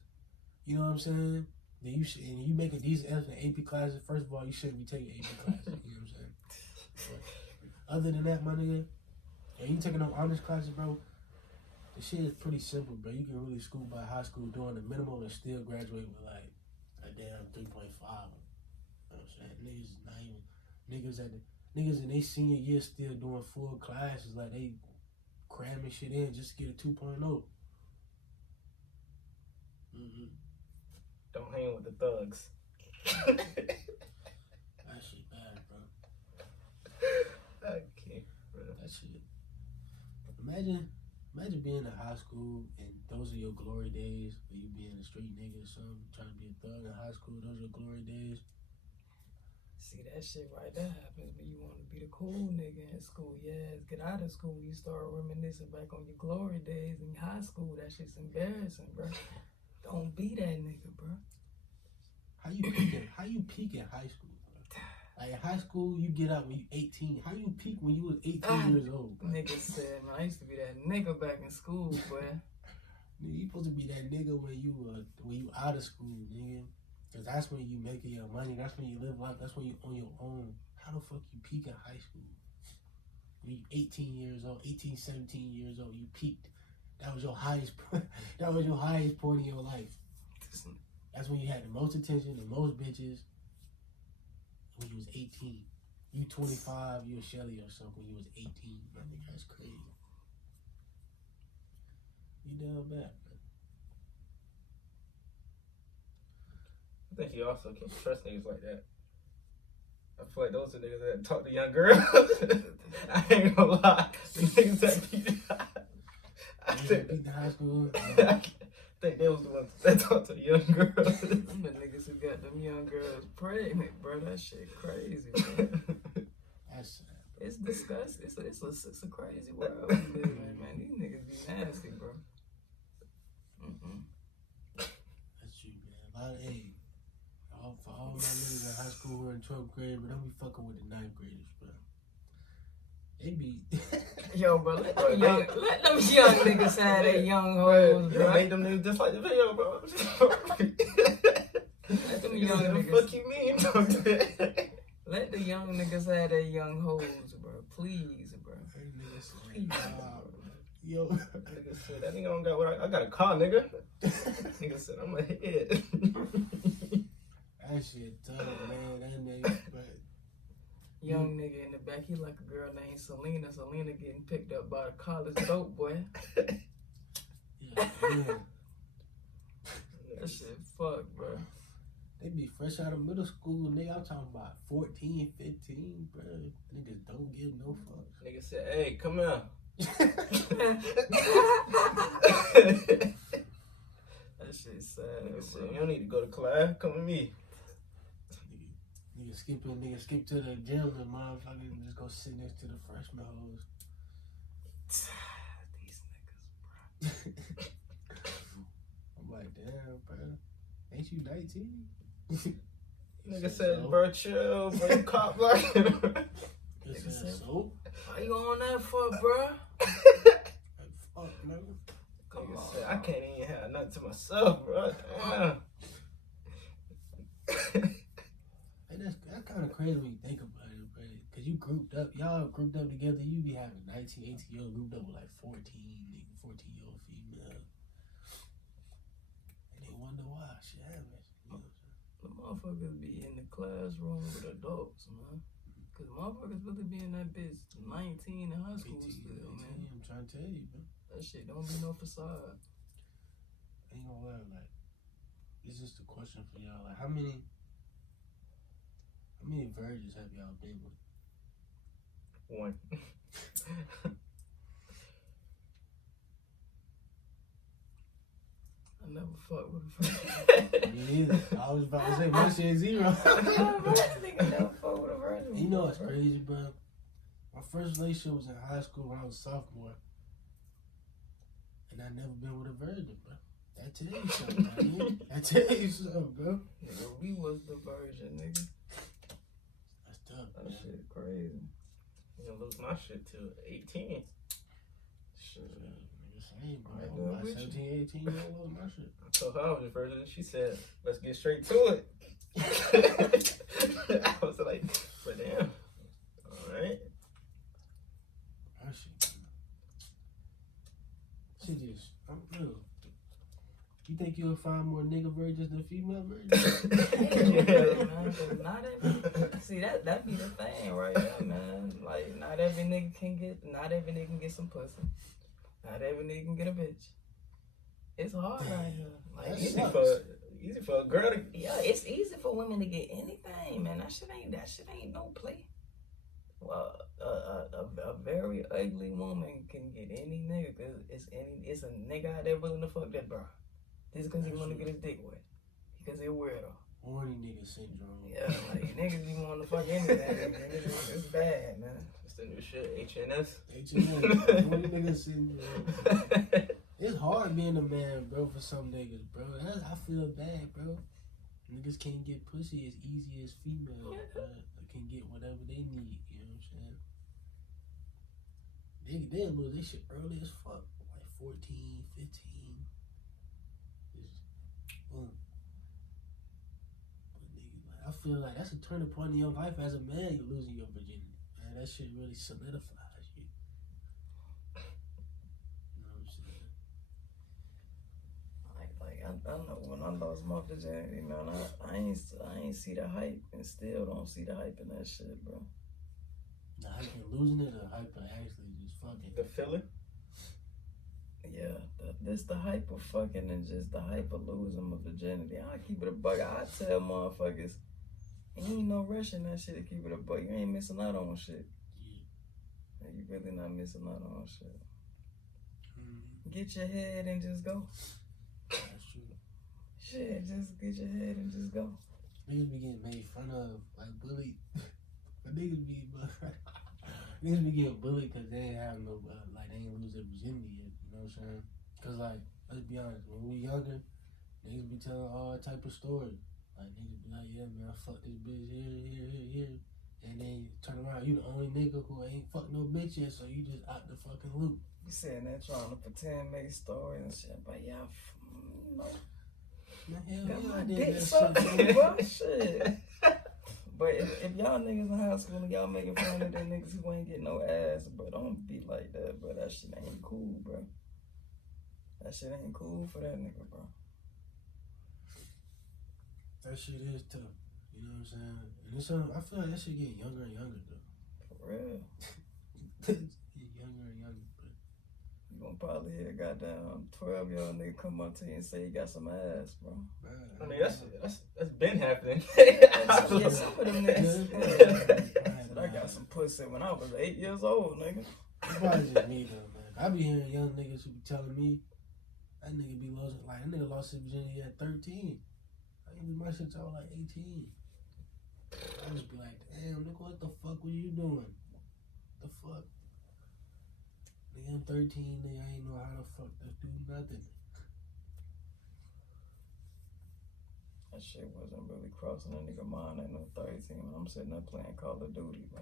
you know what I'm saying? Then you should, and you making these F's in AP classes, first of all, you shouldn't be taking AP classes, you know what I'm saying? But other than that, my nigga, and you taking them honors classes, bro, the shit is pretty simple, bro. You can really scoop by high school doing the minimum and still graduate with like a damn 3.5. You know what I'm saying? Niggas is not even, niggas in their senior year still doing full classes, like they cramming shit in just to get a 2.0. Mm-hmm. Don't hang with the thugs. That shit bad, bro. Okay, bro. That shit. Imagine being in high school and those are your glory days, or you being a street nigga or something, trying to be a thug in high school, those are your glory days. See, that shit right there happens when you want to be the cool nigga in school. Yeah, get out of school, you start reminiscing back on your glory days in high school. That shit's embarrassing, bro. Don't be that nigga, bro. How you peak in high school, bro? Like in high school, you get out when you 18. How you peak when you was 18 years old, bro? Nigga said, man, I used to be that nigga back in school, boy. Nigga, you supposed to be that nigga when you out of school, nigga. Cause that's when you making your money. That's when you live life. That's when you on your own. How the fuck you peak in high school? When you 18 years old, 18, 17 years old, you peaked. That was your highest point. That was your highest point in your life. That's when you had the most attention, the most bitches. When you was 18. You 25, you a Shelly or something when you was 18. I think that's crazy. You down bad, man. I think you also can't trust niggas like that. I feel like those are niggas that talk to young girls. I ain't gonna lie. The niggas that beat I think the high school. I think they was the ones that talk to the young girls. Them the niggas who got them young girls pregnant, bro. That shit crazy, man. That's sad. It's disgusting. It's a crazy world we live in, man. These niggas be nasty, bro. That's true, man. A lot of for all my niggas in high school who are in 12th grade, but don't be fucking with the 9th graders, bro. They be Yo, bro, let them young niggas have their young hoes, You bro. made them niggas just like the video, bro. Let them young What the niggas. fuck you mean? Let the young niggas have their young hoes, bro. Please, bro. Please, yo. Nigga said, that nigga don't got what I got a car, nigga. Nigga said, I'm a head. That shit tough, man. That nigga, but Young nigga in the back, he like a girl named Selena. Selena getting picked up by the college dope boy. yeah, man. That shit fuck, bro. They be fresh out of middle school, nigga. I'm talking about 14, 15, bro. Niggas don't give no fucks. Nigga said, hey, come here. That shit's sad. Nigga said, you don't need to go to class. Come with me. Nigga skip to the gym and motherfucking just go sit next to the freshman hoes. These niggas, bro. I'm like, damn, bro. Ain't you 19? Nigga said, bro, chill, bro. You cop blocking. Nigga said, so? Why you on that for, bro? Like, fuck, nigga. Nigga said, I can't even have nothing to myself, bro. Damn. And that's kind of crazy when you think about it, bro. Cause you y'all grouped up together. You be having 19, 18 year old grouped up with like 14-year-old female, and they wonder why shit happens. You know what I'm saying? The motherfuckers be in the classroom with adults, man. Cause motherfuckers really be in that bitch 19 in high school 18, still, 19, man. I'm trying to tell you, bro. That shit don't be no facade. Ain't gonna lie, like, it's just a question for y'all. Like, how many virgins have y'all been with? One. I never fucked with a virgin. Me neither. I was about to say my shit 0. Nigga never fucked with a virgin. You know what's crazy, bro? My first relationship was in high school when I was a sophomore, and I never been with a virgin, bro. That tell you something, man. That tell you something, bro. Nigga, we was the virgin, nigga. That's tough, That man. shit crazy. I'm gonna lose my shit till 18. Shit. Nigga, same, bro. I I do it was with about 17, 18 years old, my shit. I told her I was the virgin. She said, let's get straight to it. I was like, but damn. Alright. That shit, man. Shit just, I'm real. You think you'll find more nigga virgins than female virgins? Yeah, man, 'cause not every, see that be the thing right there, man. Like not every nigga can get some pussy. Not every nigga can get a bitch. It's hard out here. Like That Easy sucks. for a girl to. yeah, it's easy for women to get anything, man. That shit ain't no play. Well, a very ugly woman can get any nigga because it's a nigga out there willing to fuck that bro. Just because he want to get his dick wet. Because he weirdo. Horny nigga syndrome. Yeah, like niggas be wanting to fuck anything. It's bad, man. It's the new shit, HNS. H&M. Horny nigga syndrome. It's hard being a man, bro, for some niggas, bro. I feel bad, bro. Niggas can't get pussy as easy as females, bro. They can get whatever they need, you know what I'm saying? They'll lose their shit early as fuck. Like 14, 15. Boom. But nigga, like, I feel like that's a turning point in your life as a man. You're losing your virginity, man. That shit really solidifies you. You know what I'm saying? I know when I lost my virginity, man, I ain't see the hype and still don't see the hype in that shit, bro. The hype of losing it or hype of actually just fucking? The feeling? Yeah, this the hype of fucking and just the hype of losing my virginity. I keep it a buck. I tell motherfuckers, ain't no rush in that shit to keep it a buck. You ain't missing out on shit. Yeah. You really not missing out on shit. Mm-hmm. Get your head and just go. That's true. Shit, just get your head and just go. Niggas be getting made fun of, like bullied. But niggas be getting bullied because they ain't have no, like they ain't lose their virginity yet. You know what I'm saying? Because, like, let's be honest, when we younger, niggas be telling all type of stories. Like, niggas be like, yeah, man, I fucked this bitch here. And then turn around, you the only nigga who ain't fucked no bitch yet, so you just out the fucking loop. You sitting there trying to pretend, make stories and shit, but yeah, you know, Man, hell got yeah, my I did dick that sucked, shit. bro. Shit. But if y'all niggas in high school and y'all making fun of them niggas who ain't getting no ass, bro, don't be like that, bro. That shit ain't cool, bro. That shit ain't cool for that nigga, bro. That shit is tough. You know what I'm saying? And it's I feel like that shit getting younger and younger, though. For real. Younger and younger, but You gonna probably hear a goddamn 12-year-old nigga come up to you and say you got some ass, bro. I mean, that's been happening. Yeah, some of them niggas. I got some pussy when I was 8 years old, nigga. It's probably just me though, man. I be hearing young niggas who be telling me that nigga be losing, like that nigga lost his virginity at 13. I think my shit till like 18. I just be like, damn, nigga, what the fuck was you doing? The fuck? Nigga, I'm 13, nigga, I ain't know how the fuck to do nothing. That shit wasn't really crossing a nigga mind at no 13 when I'm sitting there playing Call of Duty, bro.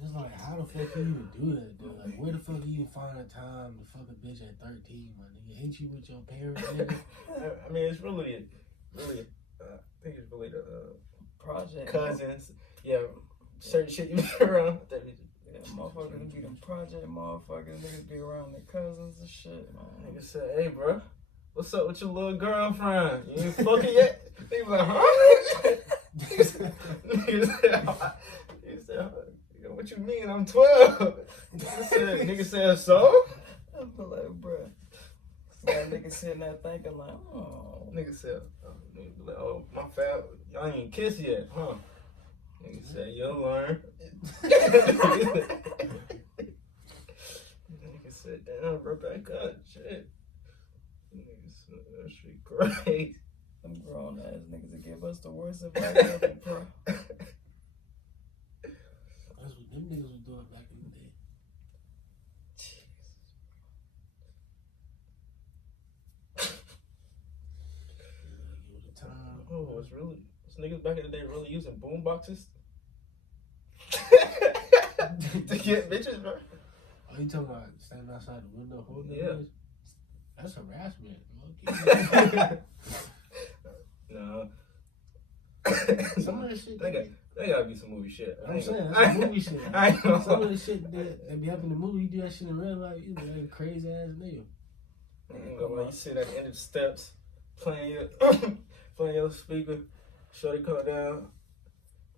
It's like, how the fuck you even do that, dude? Like, where the fuck you even find a time to fuck a bitch at 13, my nigga? Ain't you with your parents, nigga? I mean, it's really, I think it's really the Project cousins. Yeah, certain shit you be around. Yeah, motherfuckers be them project motherfuckers. Niggas be around their cousins and shit, man. Nigga said, hey, bro, what's up with your little girlfriend? You ain't fucking yet? They be like, huh? Nigga said, what you mean? I'm 12. Nigga said, so? I feel like, bruh. That nigga sitting there thinking like, oh. Nigga said, oh, my fam, y'all ain't even kissed yet, huh? Nigga said, you'll learn. Nigga said, damn, bro, back up, shit. Nigga said, that shit great. Them grown ass niggas that give us the worst advice ever, bro. That's what them niggas was doing back in the day. Oh, it's really, it's niggas back in the day really using boom boxes to get bitches, bro. Oh, you talking about standing outside the window holding Yeah. it? That's harassment, bro. No. Some of the shit They gotta be some movie shit. I'm saying, that's some movie shit. I know. Some of the shit that be happening in the movie, you do that shit in real life, you be like a crazy ass nigga. You sit at the end of the steps, playing your speaker, shorty come down.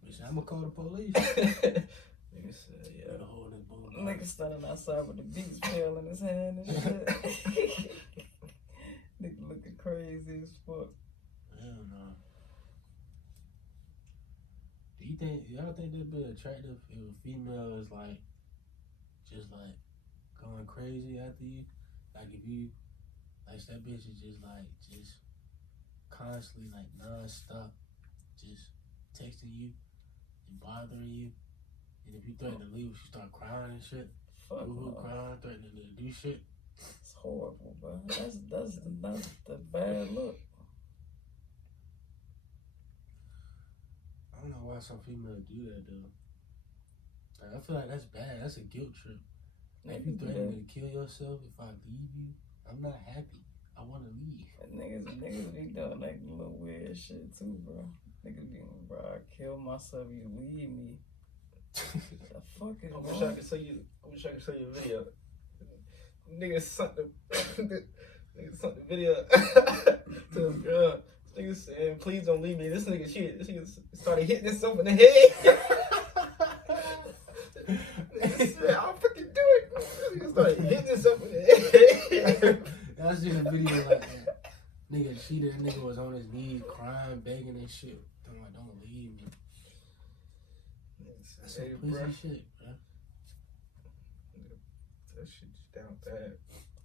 Bitch, I'm gonna call the police. Nigga said, yeah. Holding his boom. Nigga standing outside with the Beats pail in his hand and shit. Nigga looking crazy as fuck. Hell no. Do you think, y'all think that'd be attractive if a female is like, just like going crazy after you? Like if you, like that bitch is just like, just constantly like non-stop, just texting you and bothering you. And if you threaten to leave, she start crying and shit. Fuck Boo-hoo, no. crying, threatening to do shit. It's horrible, bro. That's the bad look. I don't know why some females do that though. Like, I feel like that's bad. That's a guilt trip. Like, if you threaten to kill yourself if I leave you, I'm not happy. I want to leave. Niggas be doing like little weird shit too, bro. Niggas be, bro, I kill myself, you leave me. The fuck is I wish wrong? I could show you a video. Nigga sent the video to his girl. This nigga saying, please don't leave me. This nigga started hitting himself in the head. Nigga said, I'll freaking do it. This nigga started hitting himself in the head. I was doing a video like that. Nigga cheated. That nigga was on his knees crying, begging and shit. I'm like, don't leave me. That's some pussy shit, bro. That shit just down bad.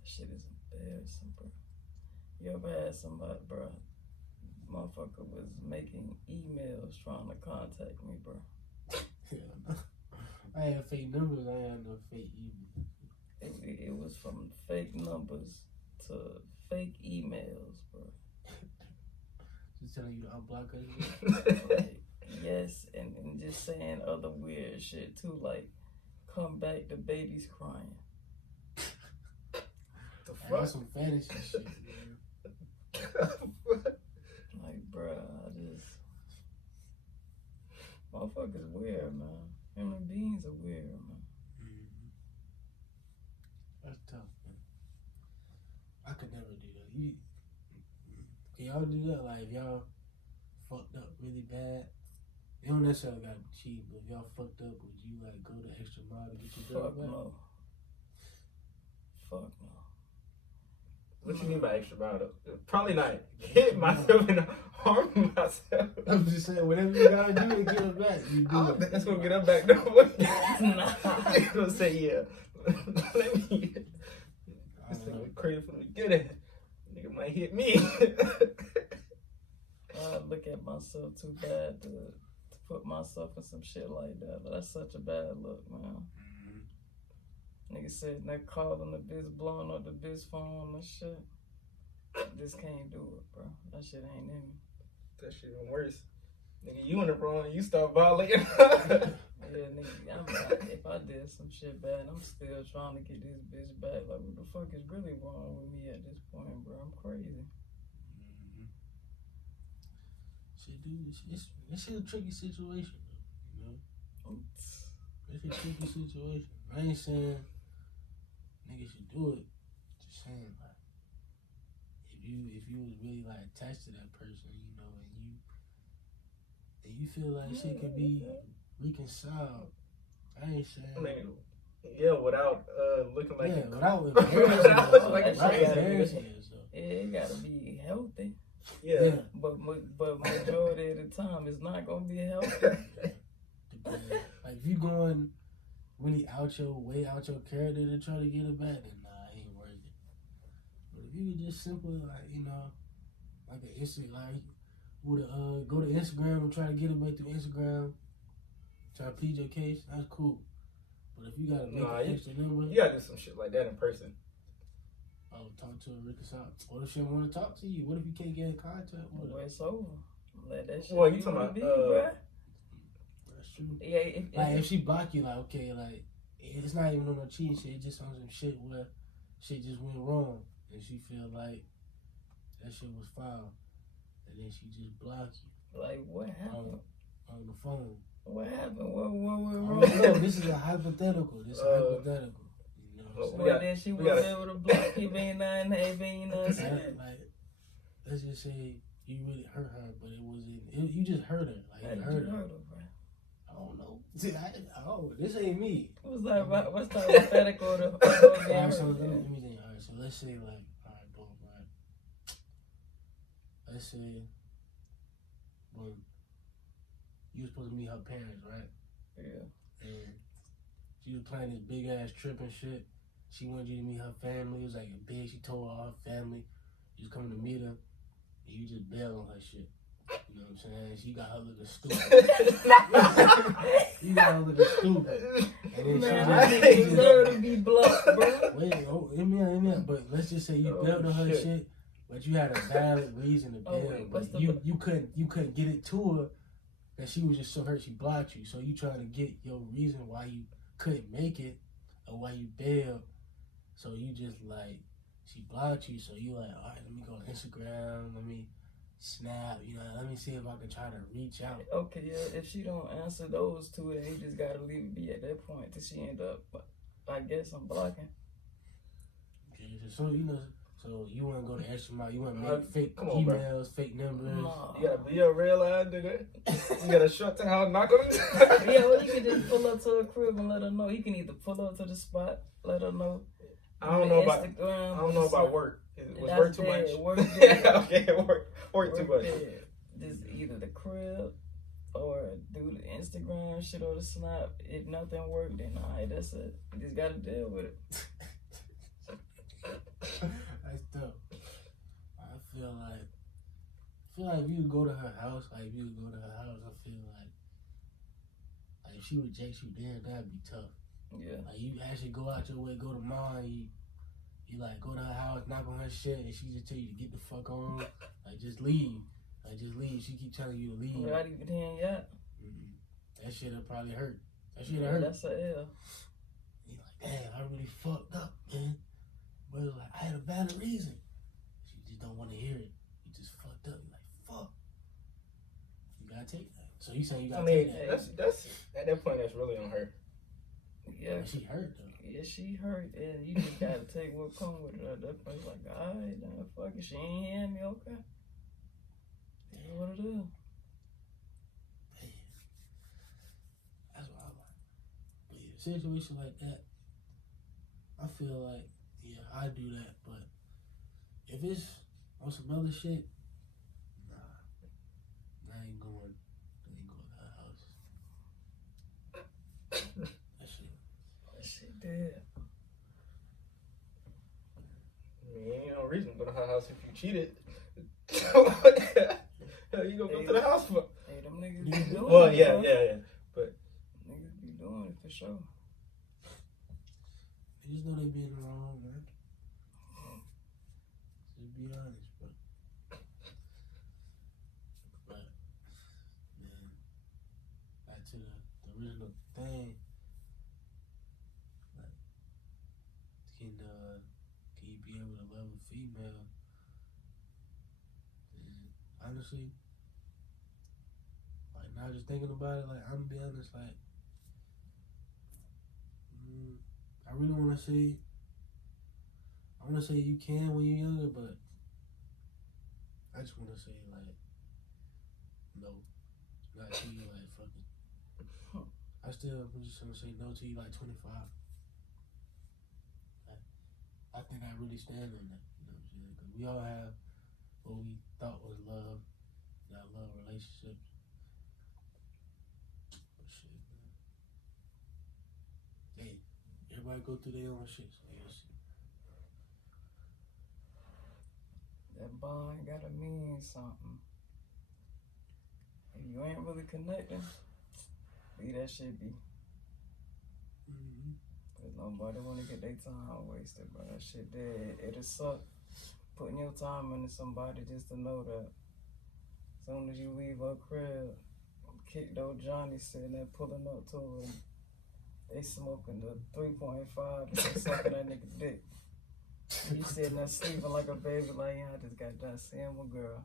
Shit is embarrassing, bro. You ever had somebody, bro? Motherfucker was making emails trying to contact me, bro. I had fake numbers. I ain't had no fake emails. It was from fake numbers to fake emails, bro. Just telling you to unblock her. Like, yes, and just saying other weird shit too, like, come back, the baby's crying. The That's some fantasy shit, man. Like, bruh, motherfuckers weird, man. Human beings are weird, man. Mm-hmm. That's tough, man. I could never do that. Can y'all do that? Like, if y'all fucked up really bad, you don't necessarily gotta cheat, but if y'all fucked up, would you like go the extra mile to get your girl Fuck back? no. Fuck no. What you mean by extra violent? Probably not hit myself and harm myself. I'm just saying, whatever you gotta do to get her back, you do I don't it. think that's gonna get her back though. Nah. I'm gonna say yeah. Let me. This thing was crazy from the beginning. Nigga might hit me. I look at myself too bad to put myself in some shit like that. But that's such a bad look, man. Nigga said they calling the bitch, blowing up the bitch phone and shit. Just can't do it, bro. That shit ain't in me. That shit even worse. Nigga, you in the wrong. You start violating. Yeah, nigga, if I did some shit bad, I'm still trying to get this bitch back. Like, what the fuck is really wrong with me at this point, bro? I'm crazy. Shit, dude, it's a tricky situation, you know? It's a tricky situation. I ain't saying niggas should do it. Just saying, like, if you was really, like, attached to that person, you know, and you feel like shit could be reconciled, I ain't saying. I mean, yeah, without looking like yeah, a without looking like a embarrassing. Yeah, it gotta be healthy. Yeah. But majority of the time, it's not gonna be healthy. Like, if you going really out your way, out your character to try to get it back, then nah, it ain't worth it. But if you could just simply, like, you know, like an instant, like, would go to Instagram and try to get it back through Instagram, try to plead your case, that's cool. But if you gotta make an extra number, you gotta do some shit like that in person. Oh, talk to her, reconcile. What if she don't want to talk to you? What if you can't get in contact with her? Well, it's over. Let that shit Well, be you talking what about, it be, bruh. That's true. Yeah, Like, if she block you, like, okay, like, it's not even on no cheating shit, it's just on some shit where shit just went wrong, and she feel like that shit was foul, and then she just block you. like, what happened? On the phone. What happened? What went wrong? No, this is a hypothetical. This is hypothetical. You know what I'm saying? Well, then she was able to block you, ain't nothing said. Like, let's just say you really hurt her, but it wasn't. You just hurt her. Like, it hurt her. Bro? I don't know. This ain't me. What's that hypothetical? Alright, so let me think. Alright, so let's say, like, alright, boom, right. Let's say when you were supposed to meet her parents, right? Yeah. And she was planning this big ass trip and shit. She wanted you to meet her family. It was like big. She told all her family you was coming to meet her, and you just bailed on her shit. You know what I'm saying? She got her looking stupid. You got her looking stupid. And then Man, she deserve to be blocked, bro. Wait, amen. But let's just say you bailed on her shit, but you had a valid reason to bail. But you couldn't get it to her. That she was just so hurt she blocked you. So you trying to get your reason why you couldn't make it or why you bailed. So you just like, she blocked you. So you like, all right, let me go on Instagram. Let me Snap. You know, let me see if I can try to reach out. Okay, yeah. If she don't answer those two, then you just gotta leave it be at that point till she end up. I guess I'm blocking. Okay, so you know. So you want to go the extra mile? You want to make fake emails, bro. Fake numbers? No. You gotta be a real live nigga. You gotta shut the house, knock on it. Yeah, well, you can just pull up to her crib and let her know. You can either pull up to the spot, let her know. I don't know about work. Was work too much? Work okay, work too much. Just either the crib or do the Instagram shit or the Snap. If nothing worked, then alright, that's it. You just gotta deal with it. That's dope. I feel like if you go to her house, I feel like if she rejects you there, that'd be tough. Yeah. Like you actually go out your way, go to mine, you like go to her house, knock on her shit, and she just tell you to get the fuck on, like just leave. She keep telling you to leave. We're not even here yet. That shit'll probably hurt. That's a L. You like, damn, I really fucked up, man. But it was like, I had a valid reason. She just don't want to hear it. You just fucked up. You're like, fuck. You gotta take that. So you saying you gotta take that? That's at that point, that's really on her. Yeah. But she hurt though. Yeah, she hurt, and you just gotta take what come with it. At that point, it's like, alright, then fuck it. She ain't hearing me, okay. That's what it is. Man. That's what I like. But yeah, situation like that, I feel like, yeah, I do that, but If it's on some other shit, nah, I ain't going to her house. That shit dead. I mean, ain't no reason to go to her house if you cheated. What the hell you gonna go to the house for? Hey, them niggas be doing Well, it. yeah. But Niggas be doing it for sure. They just know they be in the wrong, man. Just be honest, bro. But, man, back to the original thing. Like, can you be able to love a female? And honestly, like, now just thinking about it, like, I'm gonna be honest, like, I really want to say, you can when you're younger, but I just want to say, like, no, not till you, like, fucking, I'm just going to say no till you, like, 25. I think I really stand on that, you know what I'm saying? Because we all have what we thought was love, not love relationships. But shit, man. Hey, everybody go through their own shit, so you'll see. That bond gotta mean something. If you ain't really connecting, leave that shit be. Cause nobody wanna get their time wasted, bro. That shit dead. It'll suck putting your time into somebody just to know that as soon as you leave her crib, kicked old Johnny sitting there pulling up to her, they smoking the 3.5 and they sucking that nigga dick. You sitting there sleeping like a baby, like, yeah, I just got done seeing my girl.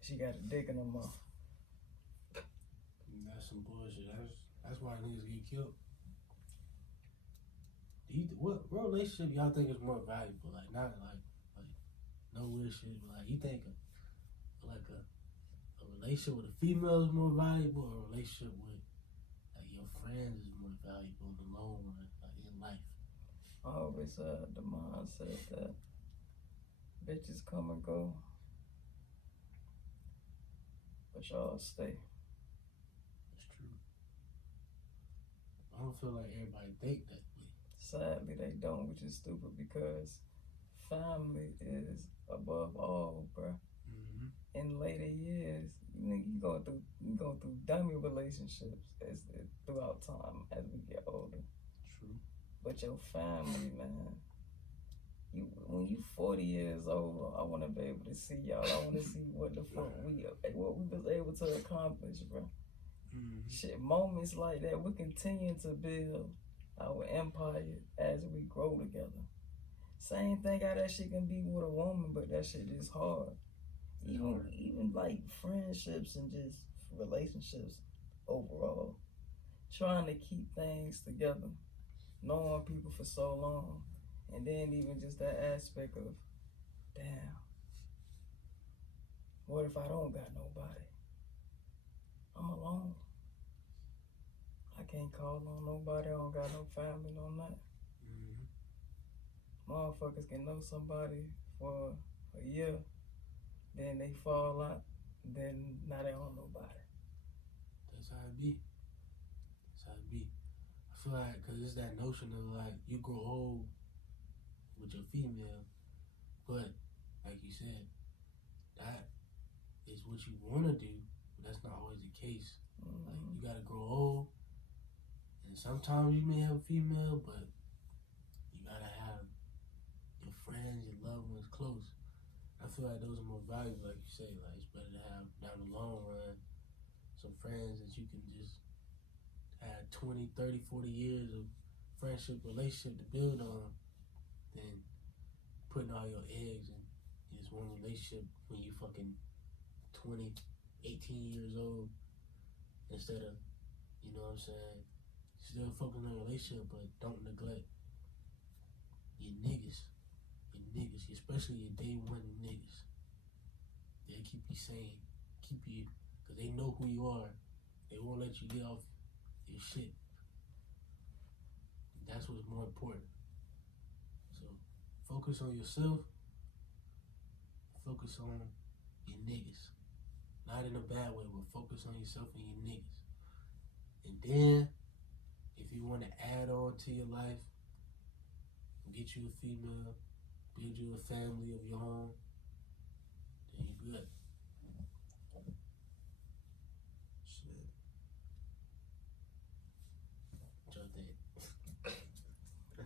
She got a dick in her mouth. That's some bullshit. That's why niggas get killed. What relationship y'all think is more valuable? Like, not like no weird shit, but like, you think a relationship with a female is more valuable, or a relationship with like your friends is more valuable in the long run, like in life? I always had the mindset that bitches come and go, but y'all stay. It's true. I don't feel like everybody think that way. Sadly, they don't, which is stupid because family is above all, bruh. In later years, you go through dummy relationships throughout time as we get older. True. But your family, man, when you 40 years old, I want to be able to see y'all. I want to see what the fuck we was able to accomplish, bro. Shit, moments like that, we continue to build our empire as we grow together. Same thing how that shit can be with a woman, but that shit is hard. Even like friendships and just relationships overall. Trying to keep things together. Knowing people for so long. And then even just that aspect of, damn, what if I don't got nobody? I'm alone. I can't call on nobody. I don't got no family, no nothing. Motherfuckers can know somebody for a year, then they fall out, then now they don't know nobody. That's how it be. I feel like, cause it's that notion of like, you grow old with your female, but like you said, that is what you wanna do, but that's not always the case. Like, you gotta grow old, and sometimes you may have a female, but you gotta have your friends, your loved ones close. I feel like those are more valuable, like you say. Like, it's better to have, down the long run, some friends that you can just have 20, 30, 40 years of friendship, relationship to build on, than putting all your eggs in this one relationship when you fucking 20, 18 years old, instead of, you know what I'm saying, still focus on a relationship, but don't neglect your niggas, especially your day one niggas. They'll keep you sane, because they know who you are. They won't let you get off your shit. That's what's more important. So focus on yourself, focus on your niggas. Not in a bad way, but focus on yourself and your niggas. And then, if you want to add on to your life, get you a female, build you a family of your own, then you good. Shit. What y'all think?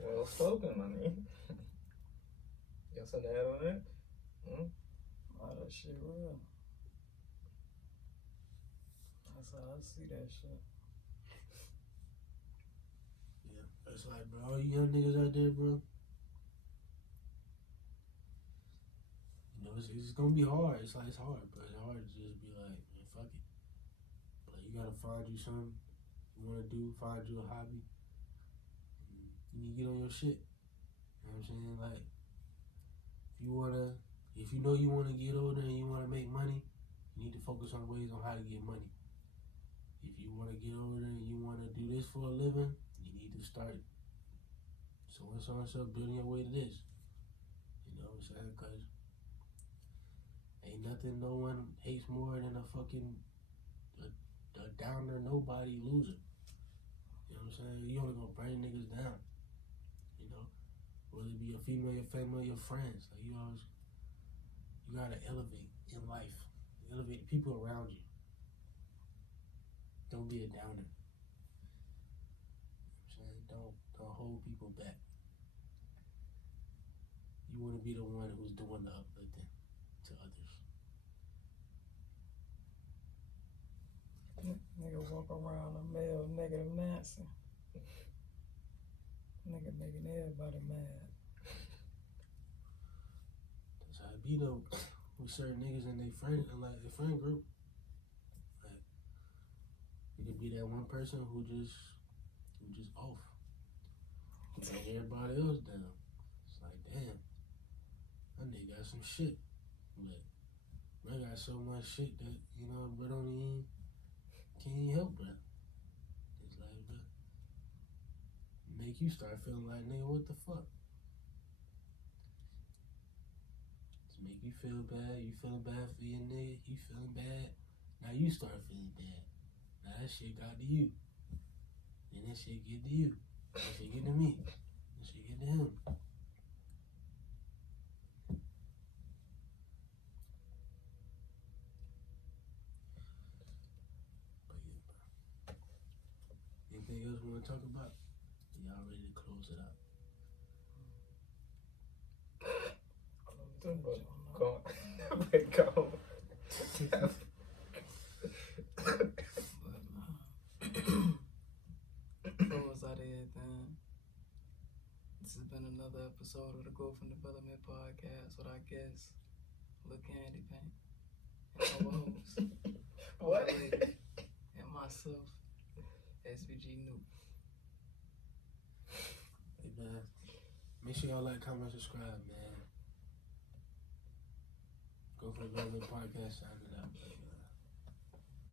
Well spoken, my nigga. You got something to add on that? All that shit real. That's how I see that shit. Yeah, it's like, bro, all you young niggas out there, bro. You know, it's gonna be hard. It's like, it's hard, bro. It's hard to just be like, man, fuck it. But you gotta find you something you wanna do, find you a hobby. You need to get on your shit. You know what I'm saying? Like, if you know you wanna get older and you wanna make money, you need to focus on ways on how to get money. If you wanna get older and you wanna do this for a living, you need to start so building your way to this. You know what I'm saying? Cause ain't nothing no one hates more than a fucking a downer nobody loser. You know what I'm saying? You only gonna bring niggas down. You know? Whether it be a female, your family, your friends. Like you gotta elevate in life. Elevate the people around you. Don't be a downer. You know what I'm saying? Don't hold people back. You wanna be the one who's doing the uplifting to others. Nigga walk around a male negative Nancy. Nigga making everybody mad. That's how it be though. With certain niggas and their friend, like their friend group. Like, you could be that one person who just off. Bring everybody else down. It's like, damn, that nigga got some shit. But I got so much shit that, you know, but can't even help it. It's like, bro, make you start feeling like, nigga, what the fuck? Just make you feel bad. You feeling bad for your nigga. You feeling bad. Now you start feeling bad. Now that shit got to you. Then that shit get to you. That shit get to me. That shit get to him. But yeah, bro. Anything else we want to talk about? Y'all ready to close it out? Go. Close out everything. This has been another episode of the Growth and Development Podcast with our guest, Lil Candy Paint, and our host, What? and myself, SPG.NOOK. Hey, man. Make sure y'all like, comment, subscribe, man. Go for the Development Podcast. Sign it out.